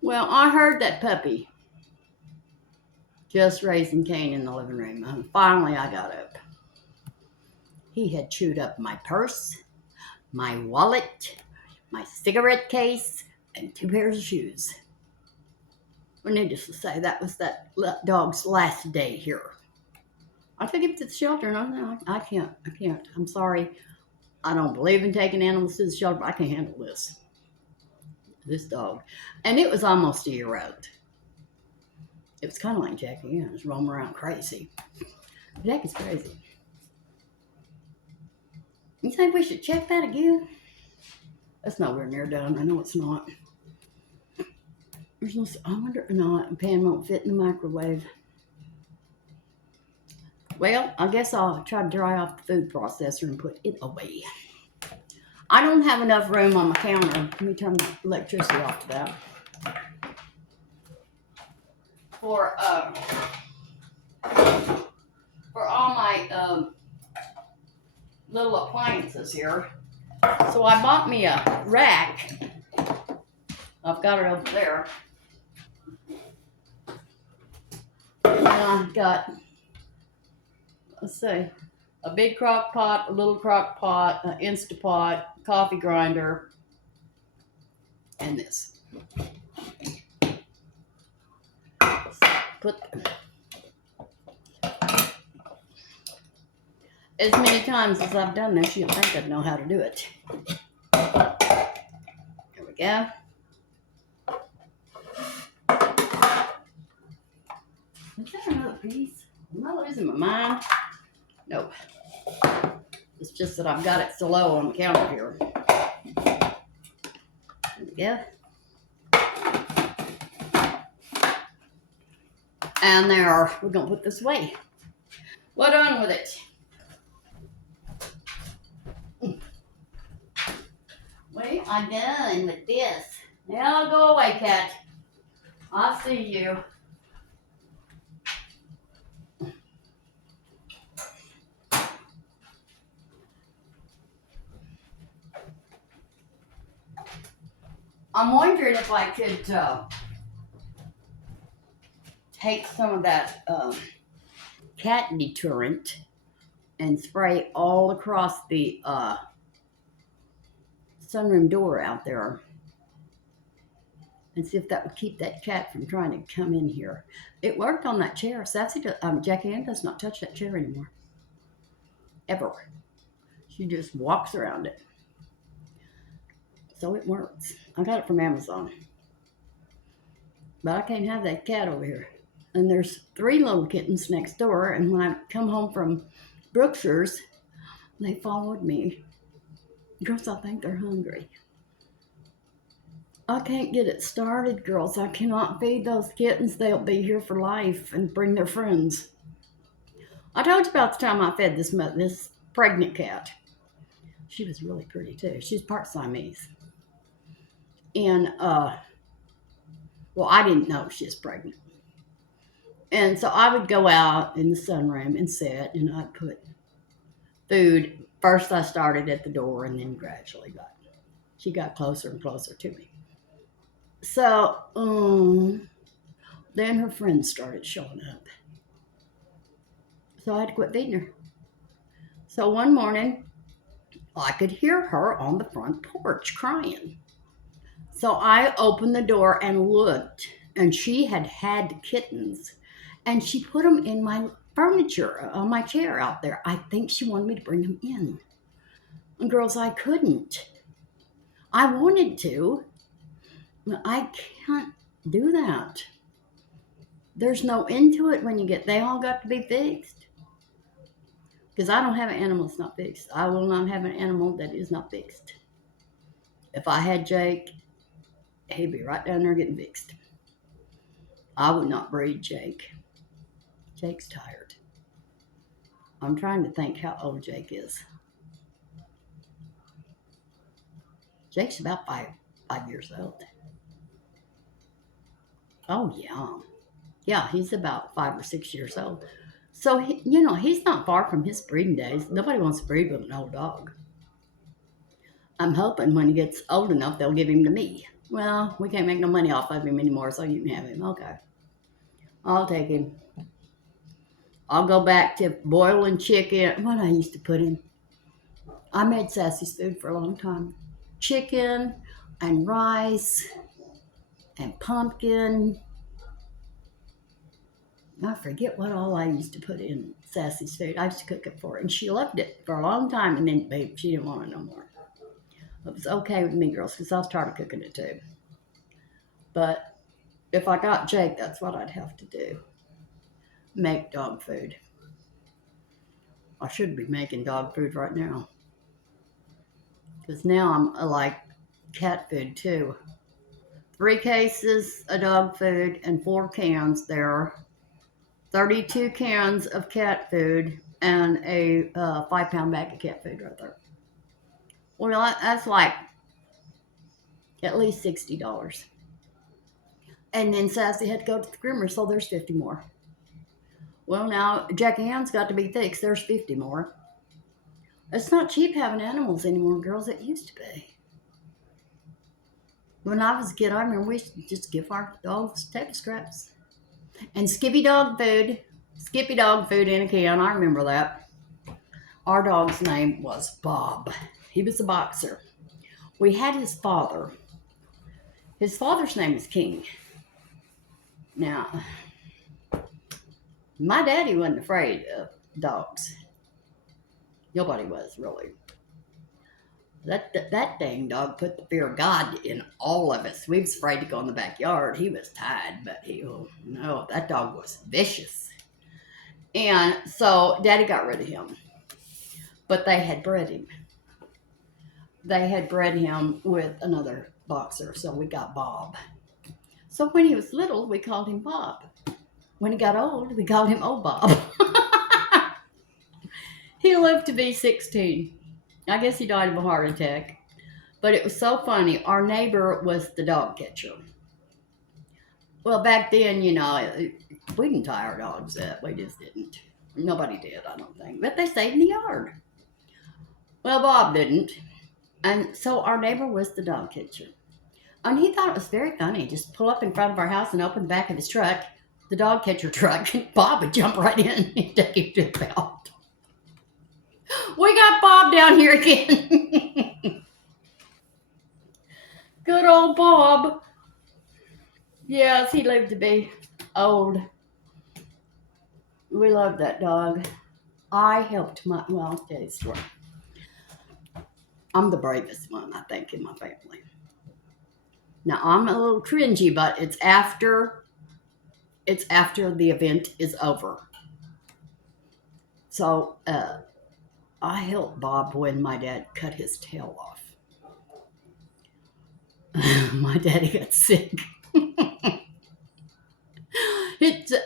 Well, I heard that puppy just raising Cain in the living room. And finally I got up. He had chewed up my purse, my wallet, my cigarette case, and 2 pairs of shoes. Well, needless to say, that was that dog's last day here. I took him to the shelter, and I can't. I'm sorry. I don't believe in taking animals to the shelter, but I can't handle this dog. And it was almost a year old. It was kind of like Jackie Ann. It was roaming around crazy. Jackie's crazy. You think we should check that again? That's nowhere near done. I know it's not. There's no, I wonder, no, the pan won't fit in the microwave. Well, I guess I'll try to dry off the food processor and put it away. I don't have enough room on my counter. Let me turn the electricity off to that. For all my little appliances here. So I bought me a rack. I've got it over there. And I've got, let's see, a big crock pot, a little crock pot, an Instapot, coffee grinder, and this. Put as many times as I've done this, you'd think I'd know how to do it. There we go. Is there another piece? Am I losing my mind? Nope. It's just that I've got it so low on the counter here. There we go. And there, we're going to put this away. We're done with it. We are done with this. Now go away, cat. I'll see you. I'm wondering if I could take some of that cat deterrent and spray all across the sunroom door out there and see if that would keep that cat from trying to come in here. It worked on that chair. Jackie Ann does not touch that chair anymore. Ever. She just walks around it. So it works. I got it from Amazon. But I can't have that cat over here. And there's 3 little kittens next door. And when I come home from Brookshire's, they followed me. Because I think they're hungry. I can't get it started, girls. I cannot feed those kittens. They'll be here for life and bring their friends. I told you about the time I fed this pregnant cat. She was really pretty too. She's part Siamese. And well, I didn't know she was pregnant. And so I would go out in the sunroom and sit, and I'd put food. First, I started at the door, and then gradually she got closer and closer to me. So then her friends started showing up. So I had to quit feeding her. So one morning, I could hear her on the front porch crying. So I opened the door and looked, and she had kittens, and she put them in my furniture on my chair out there. I think she wanted me to bring them in. And girls, I couldn't. I wanted to, but I can't do that. There's no end to it when they all got to be fixed. Because I don't have an animal that's not fixed. I will not have an animal that is not fixed. If I had Jake, he'd be right down there getting fixed. I would not breed Jake. Jake's tired. I'm trying to think how old Jake is. Jake's about five years old. Oh, yeah. Yeah, he's about 5 or 6 years old. So, he's not far from his breeding days. Nobody wants to breed with an old dog. I'm hoping when he gets old enough, they'll give him to me. Well, we can't make no money off of him anymore, so you can have him. Okay. I'll take him. I'll go back to boiling chicken. What I used to put in. I made Sassy's food for a long time. Chicken and rice and pumpkin. I forget what all I used to put in Sassy's food. I used to cook it for her, and she loved it for a long time, and then, babe, she didn't want it no more. It was okay with me, girls, because I was tired of cooking it too. But if I got Jake, that's what I'd have to do. Make dog food. I should be making dog food right now. Because now I'm like cat food too. 3 cases of dog food and 4 cans. There are 32 cans of cat food and a 5-pound bag of cat food right there. Well, that's like at least $60. And then Sassy had to go to the groomer, so there's 50 more. Well, now Jackie Ann's got to be fixed. There's 50 more. It's not cheap having animals anymore, girls. It used to be. When I was a kid, I remember we used to just give our dogs table scraps. And Skippy dog food in a can. I remember that. Our dog's name was Bob. He was a boxer. We had his father. His father's name was King. Now, my daddy wasn't afraid of dogs. Nobody was, really. That dang dog put the fear of God in all of us. We was afraid to go in the backyard. He was tied, but that dog was vicious. And so Daddy got rid of him. But they had bred him. They had bred him with another boxer, so we got Bob. So when he was little, we called him Bob. When he got old, we called him Old Bob. He lived to be 16. I guess he died of a heart attack. But it was so funny. Our neighbor was the dog catcher. Well, back then, we didn't tie our dogs up. We just didn't. Nobody did, I don't think. But they stayed in the yard. Well, Bob didn't. And so our neighbor was the dog catcher. And he thought it was very funny. Just pull up in front of our house and open the back of his truck, the dog catcher truck, and Bob would jump right in and take him to the belt. We got Bob down here again. Good old Bob. Yes, he lived to be old. We loved that dog. I helped I'll tell you a story. I'm the bravest one, I think, in my family. Now, I'm a little cringy, but it's after the event is over. So, I helped Bob when my dad cut his tail off. My daddy got sick.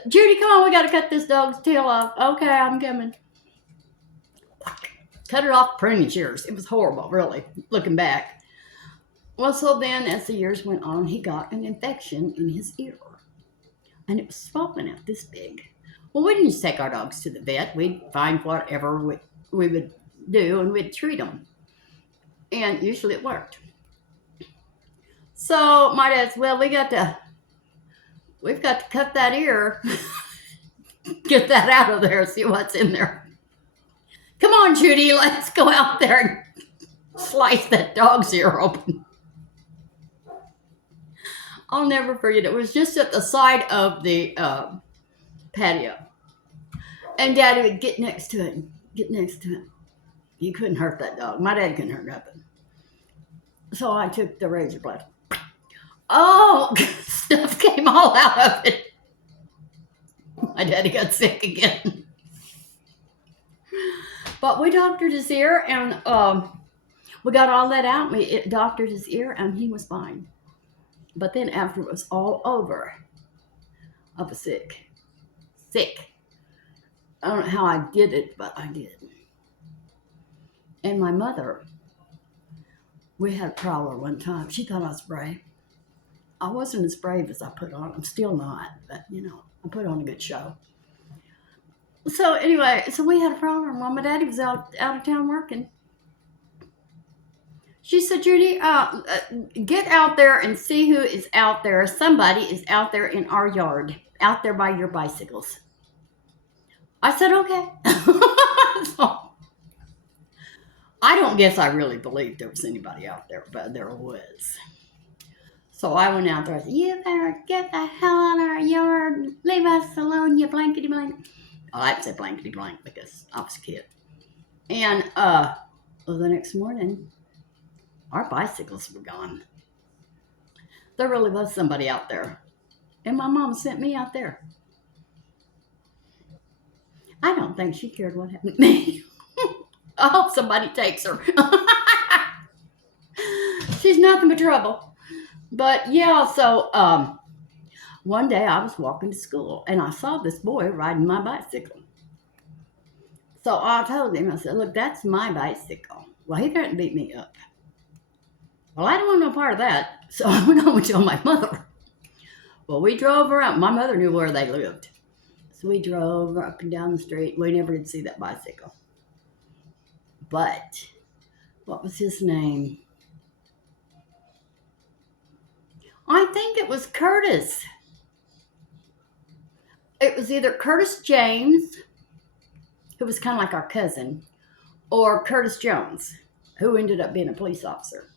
Judy, come on, we got to cut this dog's tail off. Okay, I'm coming. Cut it off pruning shears. It was horrible, really, looking back. Well, so then as the years went on, he got an infection in his ear. And it was swollen out this big. Well, we didn't just take our dogs to the vet. We'd find whatever we would do and we'd treat them. And usually it worked. So my dad said, well, we've got to cut that ear, get that out of there, see what's in there. Come on, Judy, let's go out there and slice that dog's ear open. I'll never forget. It was just at the side of the patio. And Daddy would get next to it. You couldn't hurt that dog. My dad couldn't hurt nothing. So I took the razor blade. Oh, stuff came all out of it. My daddy got sick again. But we doctored his ear, and we got all that out. We doctored his ear, and he was fine. But then after it was all over, I was sick. I don't know how I did it, but I did. And my mother, we had a prowler one time. She thought I was brave. I wasn't as brave as I put on. I'm still not, but I put on a good show. So anyway, we had a prowler. Mom and Daddy was out of town working. She said, Judy, get out there and see who is out there. Somebody is out there in our yard, out there by your bicycles. I said, okay. So, I don't guess I really believed there was anybody out there, but there was. So I went out there and said, you better get the hell out of our yard. Leave us alone, you blankety blank. Oh, I didn't say blankety blank because I was a kid. And the next morning, our bicycles were gone. There really was somebody out there. And my mom sent me out there. I don't think she cared what happened to me. I hope somebody takes her. She's nothing but trouble. But yeah, so one day I was walking to school and I saw this boy riding my bicycle. So I told him, I said, look, that's my bicycle. Well, he threatened to beat me up. Well, I don't want no part of that. So I went home and told my mother. Well, we drove around. My mother knew where they lived. So we drove up and down the street. We never did see that bicycle. But what was his name? I think it was Curtis. It was either Curtis James, who was kind of like our cousin, or Curtis Jones, who ended up being a police officer.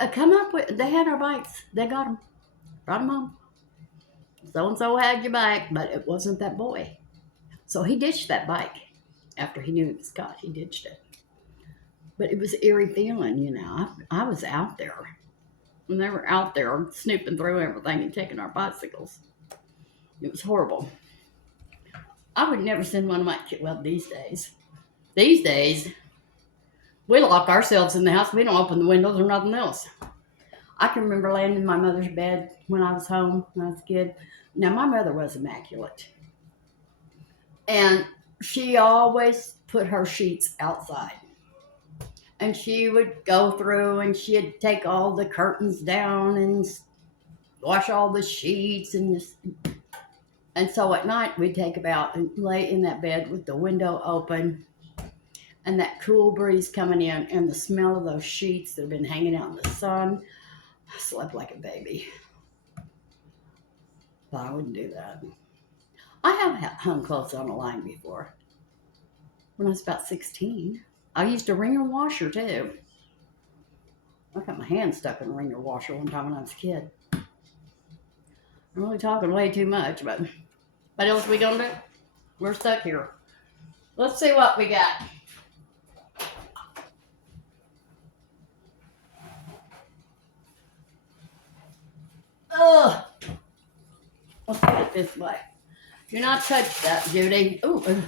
They had our bikes. They got them. Brought them home. So-and-so had your bike, but it wasn't that boy. So he ditched that bike. After he knew it was caught, he ditched it. But it was eerie feeling, I was out there. When they were out there snooping through everything and taking our bicycles. It was horrible. I would never send one of my kids. Well, these days, we lock ourselves in the house. We don't open the windows or nothing else. I can remember laying in my mother's bed when I was home, when I was a kid. Now, my mother was immaculate. And she always put her sheets outside. And she would go through and she'd take all the curtains down and wash all the sheets. And so at night, we'd take about and lay in that bed with the window open and that cool breeze coming in and the smell of those sheets that have been hanging out in the sun. I slept like a baby. But I wouldn't do that. I have hung clothes on a line before. When I was about 16. I used a wringer washer too. I got my hand stuck in a wringer washer one time when I was a kid. I'm really talking way too much, but what else are we gonna do? We're stuck here. Let's see what we got. Ugh. Let's put it this way. Do not touch that, Judy. Ooh.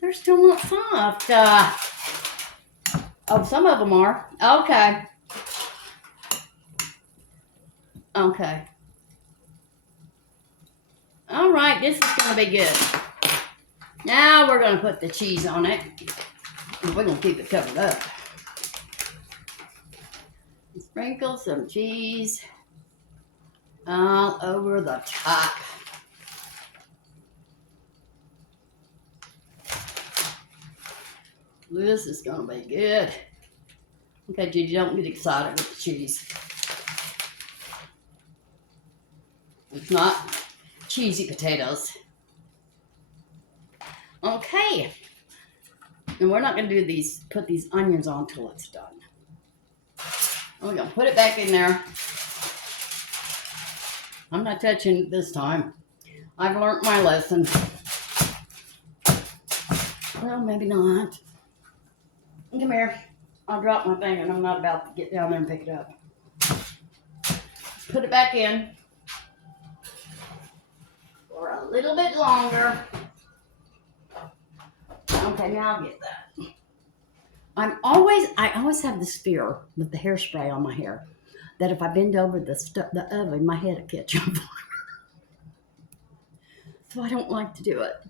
They're still not soft. Oh, some of them are. Okay. Okay. All right, this is going to be good. Now we're going to put the cheese on it. We're going to keep it covered up. Sprinkle some cheese all over the top. This is going to be good. Okay, Judy, don't get excited with the cheese. It's not cheesy potatoes. Okay. And we're not going to do put these onions on till it's done. We're going to put it back in there. I'm not touching it this time. I've learned my lesson. Well, maybe not. Come here. I'll drop my thing and I'm not about to get down there and pick it up. Put it back in for a little bit longer. Okay, now I'll get that. I always have this fear with the hairspray on my hair that if I bend over the oven, my head will catch on fire. So I don't like to do it.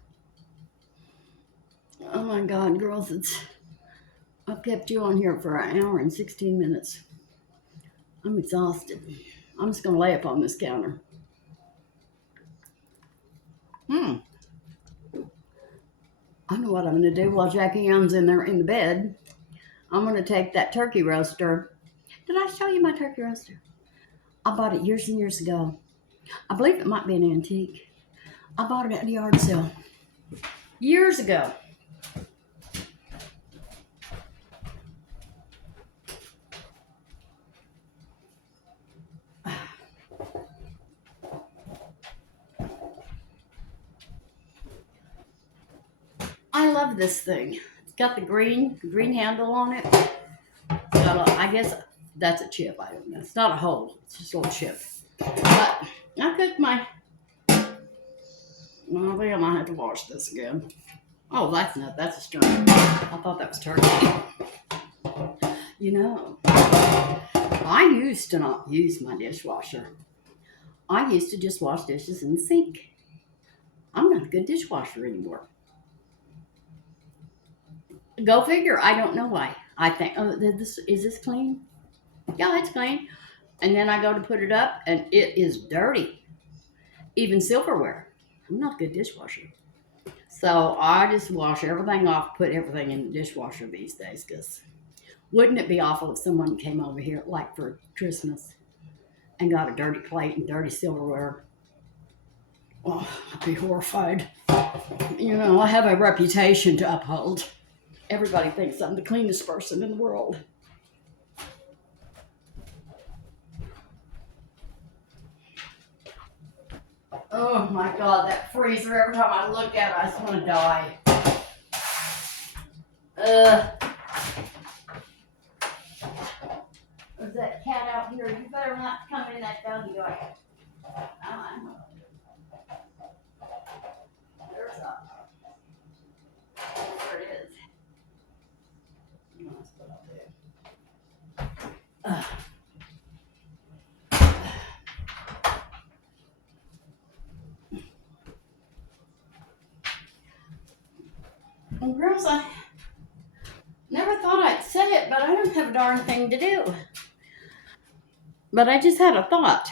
Oh my God, girls, I've kept you on here for an hour and 16 minutes. I'm exhausted. I'm just gonna lay up on this counter. I know what I'm gonna do while Jackie Ann's in there in the bed. I'm gonna take that turkey roaster. Did I show you my turkey roaster? I bought it years and years ago. I believe it might be an antique. I bought it at the yard sale years ago. I love this thing. It's got the green handle on it. I guess that's a chip. I don't know. It's not a hole. It's just a little chip. But I cooked my... Well, I think I might have to wash this again. Oh, that's not. That's a string. I thought that was turkey. You know, I used to not use my dishwasher. I used to just wash dishes in the sink. I'm not a good dishwasher anymore. Go figure. I don't know why. I think, oh, is this clean? Yeah, it's clean. And then I go to put it up, and it is dirty. Even silverware. I'm not a good dishwasher. So I just wash everything off, put everything in the dishwasher these days, because wouldn't it be awful if someone came over here, like for Christmas, and got a dirty plate and dirty silverware? Oh, I'd be horrified. You know, I have a reputation to uphold. Everybody thinks I'm the cleanest person in the world. Oh my God, that freezer, every time I look at it, I just want to die. There's that cat out here. You better not come in that doggy door. There's a... There it is. That's what I'll do. Well, girls, I never thought I'd say it, but I don't have a darn thing to do. But I just had a thought.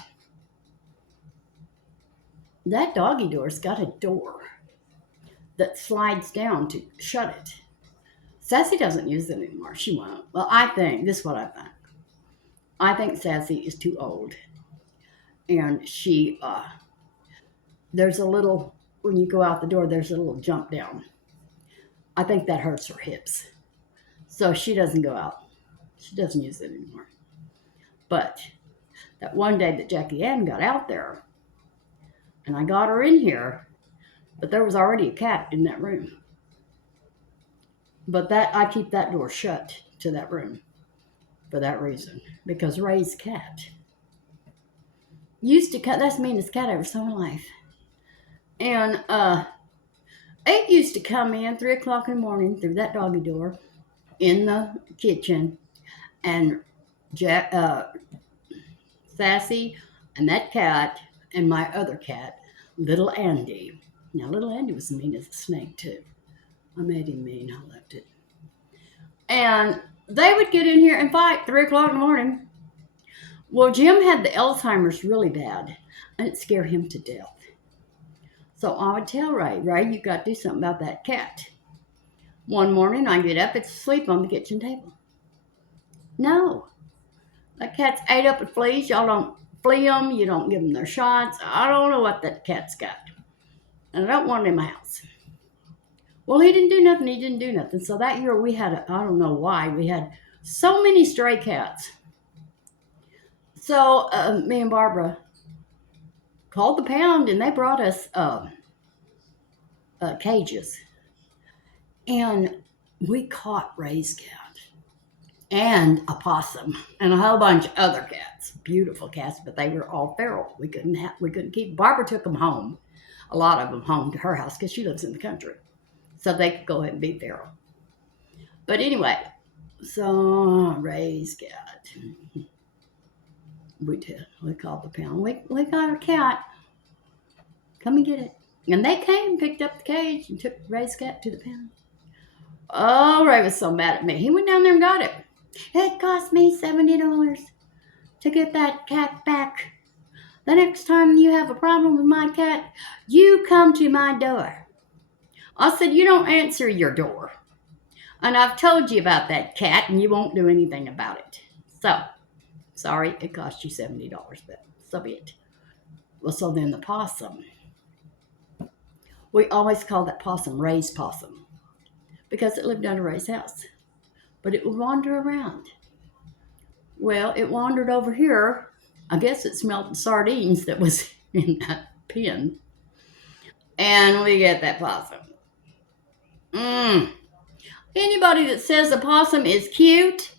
That doggy door's got a door that slides down to shut it. Sassy doesn't use it anymore. She won't. Well, this is what I think. I think Sassy is too old. And she, there's a little, when you go out the door, there's a little jump down. I think that hurts her hips. So she doesn't go out. She doesn't use it anymore. But that one day that Jackie Ann got out there, and I got her in here, but there was already a cat in that room. But I keep that door shut to that room for that reason. Because Ray's cat used to cut, that's the meanest cat I ever saw in my life. And it used to come in 3 o'clock in the morning through that doggy door in the kitchen, and Sassy and that cat and my other cat, little Andy. Now, little Andy was mean as a snake, too. I made him mean. I loved it. And they would get in here and fight 3 o'clock in the morning. Well, Jim had the Alzheimer's really bad, and it scared him to death. So I would tell Ray, you got to do something about that cat. One morning, I get up, it's asleep on the kitchen table. No. That cat's ate up with fleas. Y'all don't flea them. You don't give them their shots. I don't know what that cat's got. And I don't want it in my house. Well, he didn't do nothing. So that year we had, I don't know why, we had so many stray cats. So me and Barbara called the pound, and they brought us cages. And we caught Ray's cat and a possum and a whole bunch of other cats, beautiful cats, but they were all feral. We couldn't keep. Barbara took them home, a lot of them home to her house because she lives in the country, so they could go ahead and be feral. But anyway, so Ray's cat, we called the pound. We got our cat. Come and get it. And they came, picked up the cage, and took Ray's cat to the pound. Oh, Ray was so mad at me. He went down there and got it. It cost me $70 to get that cat back. The next time you have a problem with my cat, you come to my door. I said, you don't answer your door. And I've told you about that cat, and you won't do anything about it. So, sorry, it cost you $70, but so be it. Well, so then the possum. We always called that possum Ray's possum because it lived under Ray's house. But it would wander around. Well, it wandered over here. I guess it smelled the sardines that was in that pen. And we get that possum. Anybody that says a possum is cute,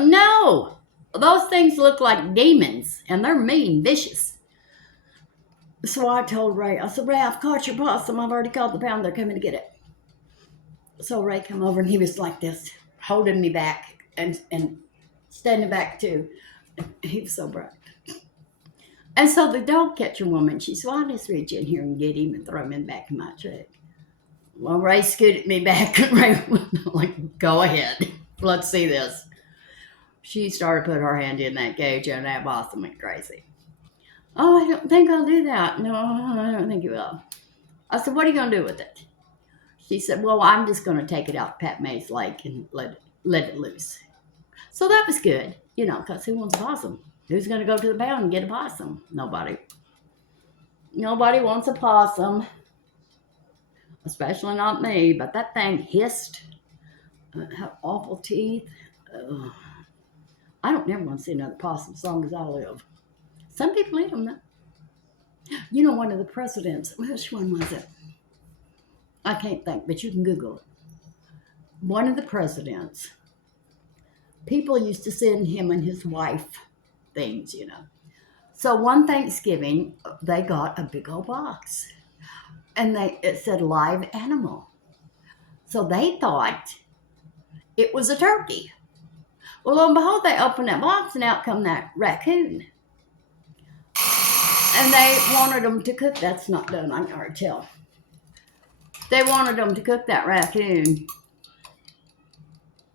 no. Those things look like demons, and they're mean, vicious. So I told Ray, I said, Ray, I've caught your possum. I've already called the pound. They're coming to get it. So Ray come over, and he was like this, holding me back and standing back too. He was so bright. And so the dog catcher woman, she said, well, I'll just reach in here and get him and throw him in back of my truck. Well, Ray scooted me back, and Ray was like, go ahead. Let's see this. She started to put her hand in that cage, and that possum went crazy. Oh, I don't think I'll do that. No, I don't think you will. I said, what are you going to do with it? She said, well, I'm just going to take it out to Pat May's lake and let it loose. So that was good, because who wants a possum? Who's going to go to the pound and get a possum? Nobody. Nobody wants a possum, especially not me. But that thing hissed, had awful teeth. I don't never want to see another possum as long as I live. Some people eat them, though. One of the presidents, which one was it? I can't think, but you can Google it. One of the presidents, people used to send him and his wife things, So one Thanksgiving, they got a big old box, and it said live animal. So they thought it was a turkey. Well, lo and behold, they opened that box, and out come that raccoon. And they wanted them to cook. That's not done, I can already tell. They wanted them to cook that raccoon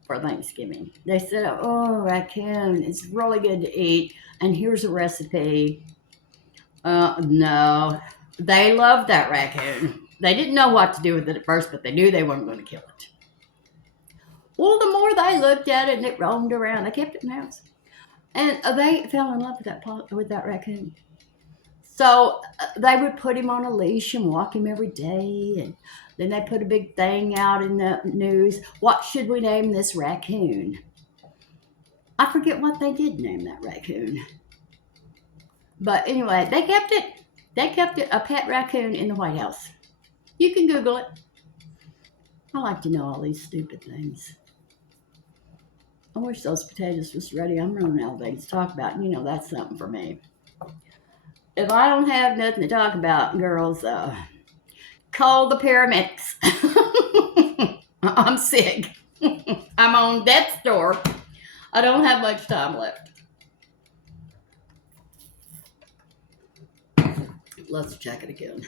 for Thanksgiving. They said, oh, raccoon, it's really good to eat, and here's a recipe. No, they loved that raccoon. They didn't know what to do with it at first, but they knew they weren't going to kill it. Well, the more they looked at it and it roamed around, they kept it in the house. And they fell in love with that raccoon. So they would put him on a leash and walk him every day. And then they put a big thing out in the news. What should we name this raccoon? I forget what they did name that raccoon. But anyway, they kept it. They kept it a pet raccoon in the White House. You can Google it. I like to know all these stupid things. I wish those potatoes was ready. I'm running out of things to talk about. That's something for me. If I don't have nothing to talk about, girls, call the paramedics. I'm sick. I'm on death's door. I don't have much time left. Let's check it again.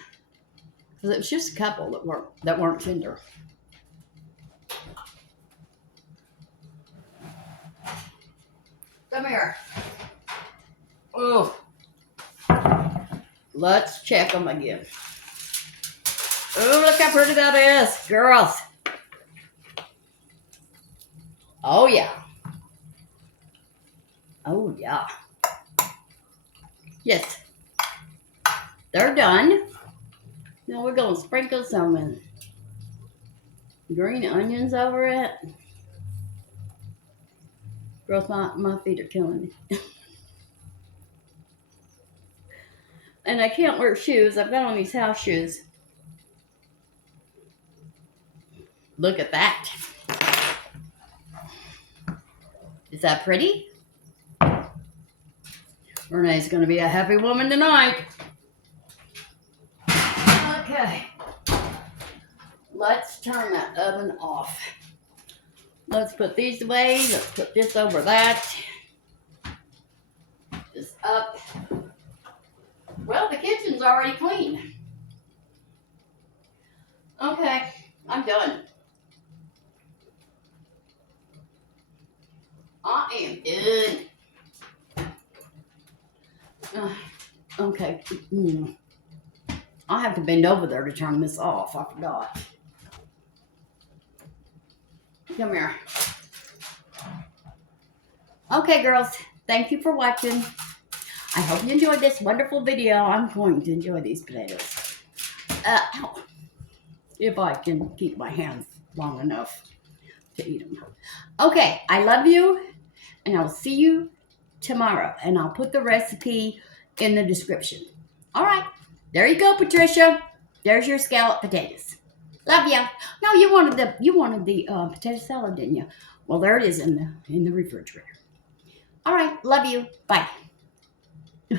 Because it was just a couple that weren't tender. Come here. Oh. Let's check them again. Oh, look how pretty that is, girls. Oh, yeah. Oh, yeah. Yes. They're done. Now we're going to sprinkle some green onions over it. Girls, my feet are killing me. And I can't wear shoes. I've got on these house shoes. Look at that. Is that pretty? Renee's going to be a happy woman tonight. Okay. Let's turn that oven off. Let's put these away. Let's put this over that. This up. Well, the kitchen's already clean. Okay, I'm done. I am done. Okay. I'll have to bend over there to turn this off. I forgot. Come here. Okay, girls. Thank you for watching. I hope you enjoyed this wonderful video. I'm going to enjoy these potatoes. If I can keep my hands long enough to eat them. Okay, I love you, and I'll see you tomorrow. And I'll put the recipe in the description. All right, there you go, Patricia. There's your scalloped potatoes. Love you. No, you wanted the potato salad, didn't you? Well, there it is in the refrigerator. All right, love you. Bye.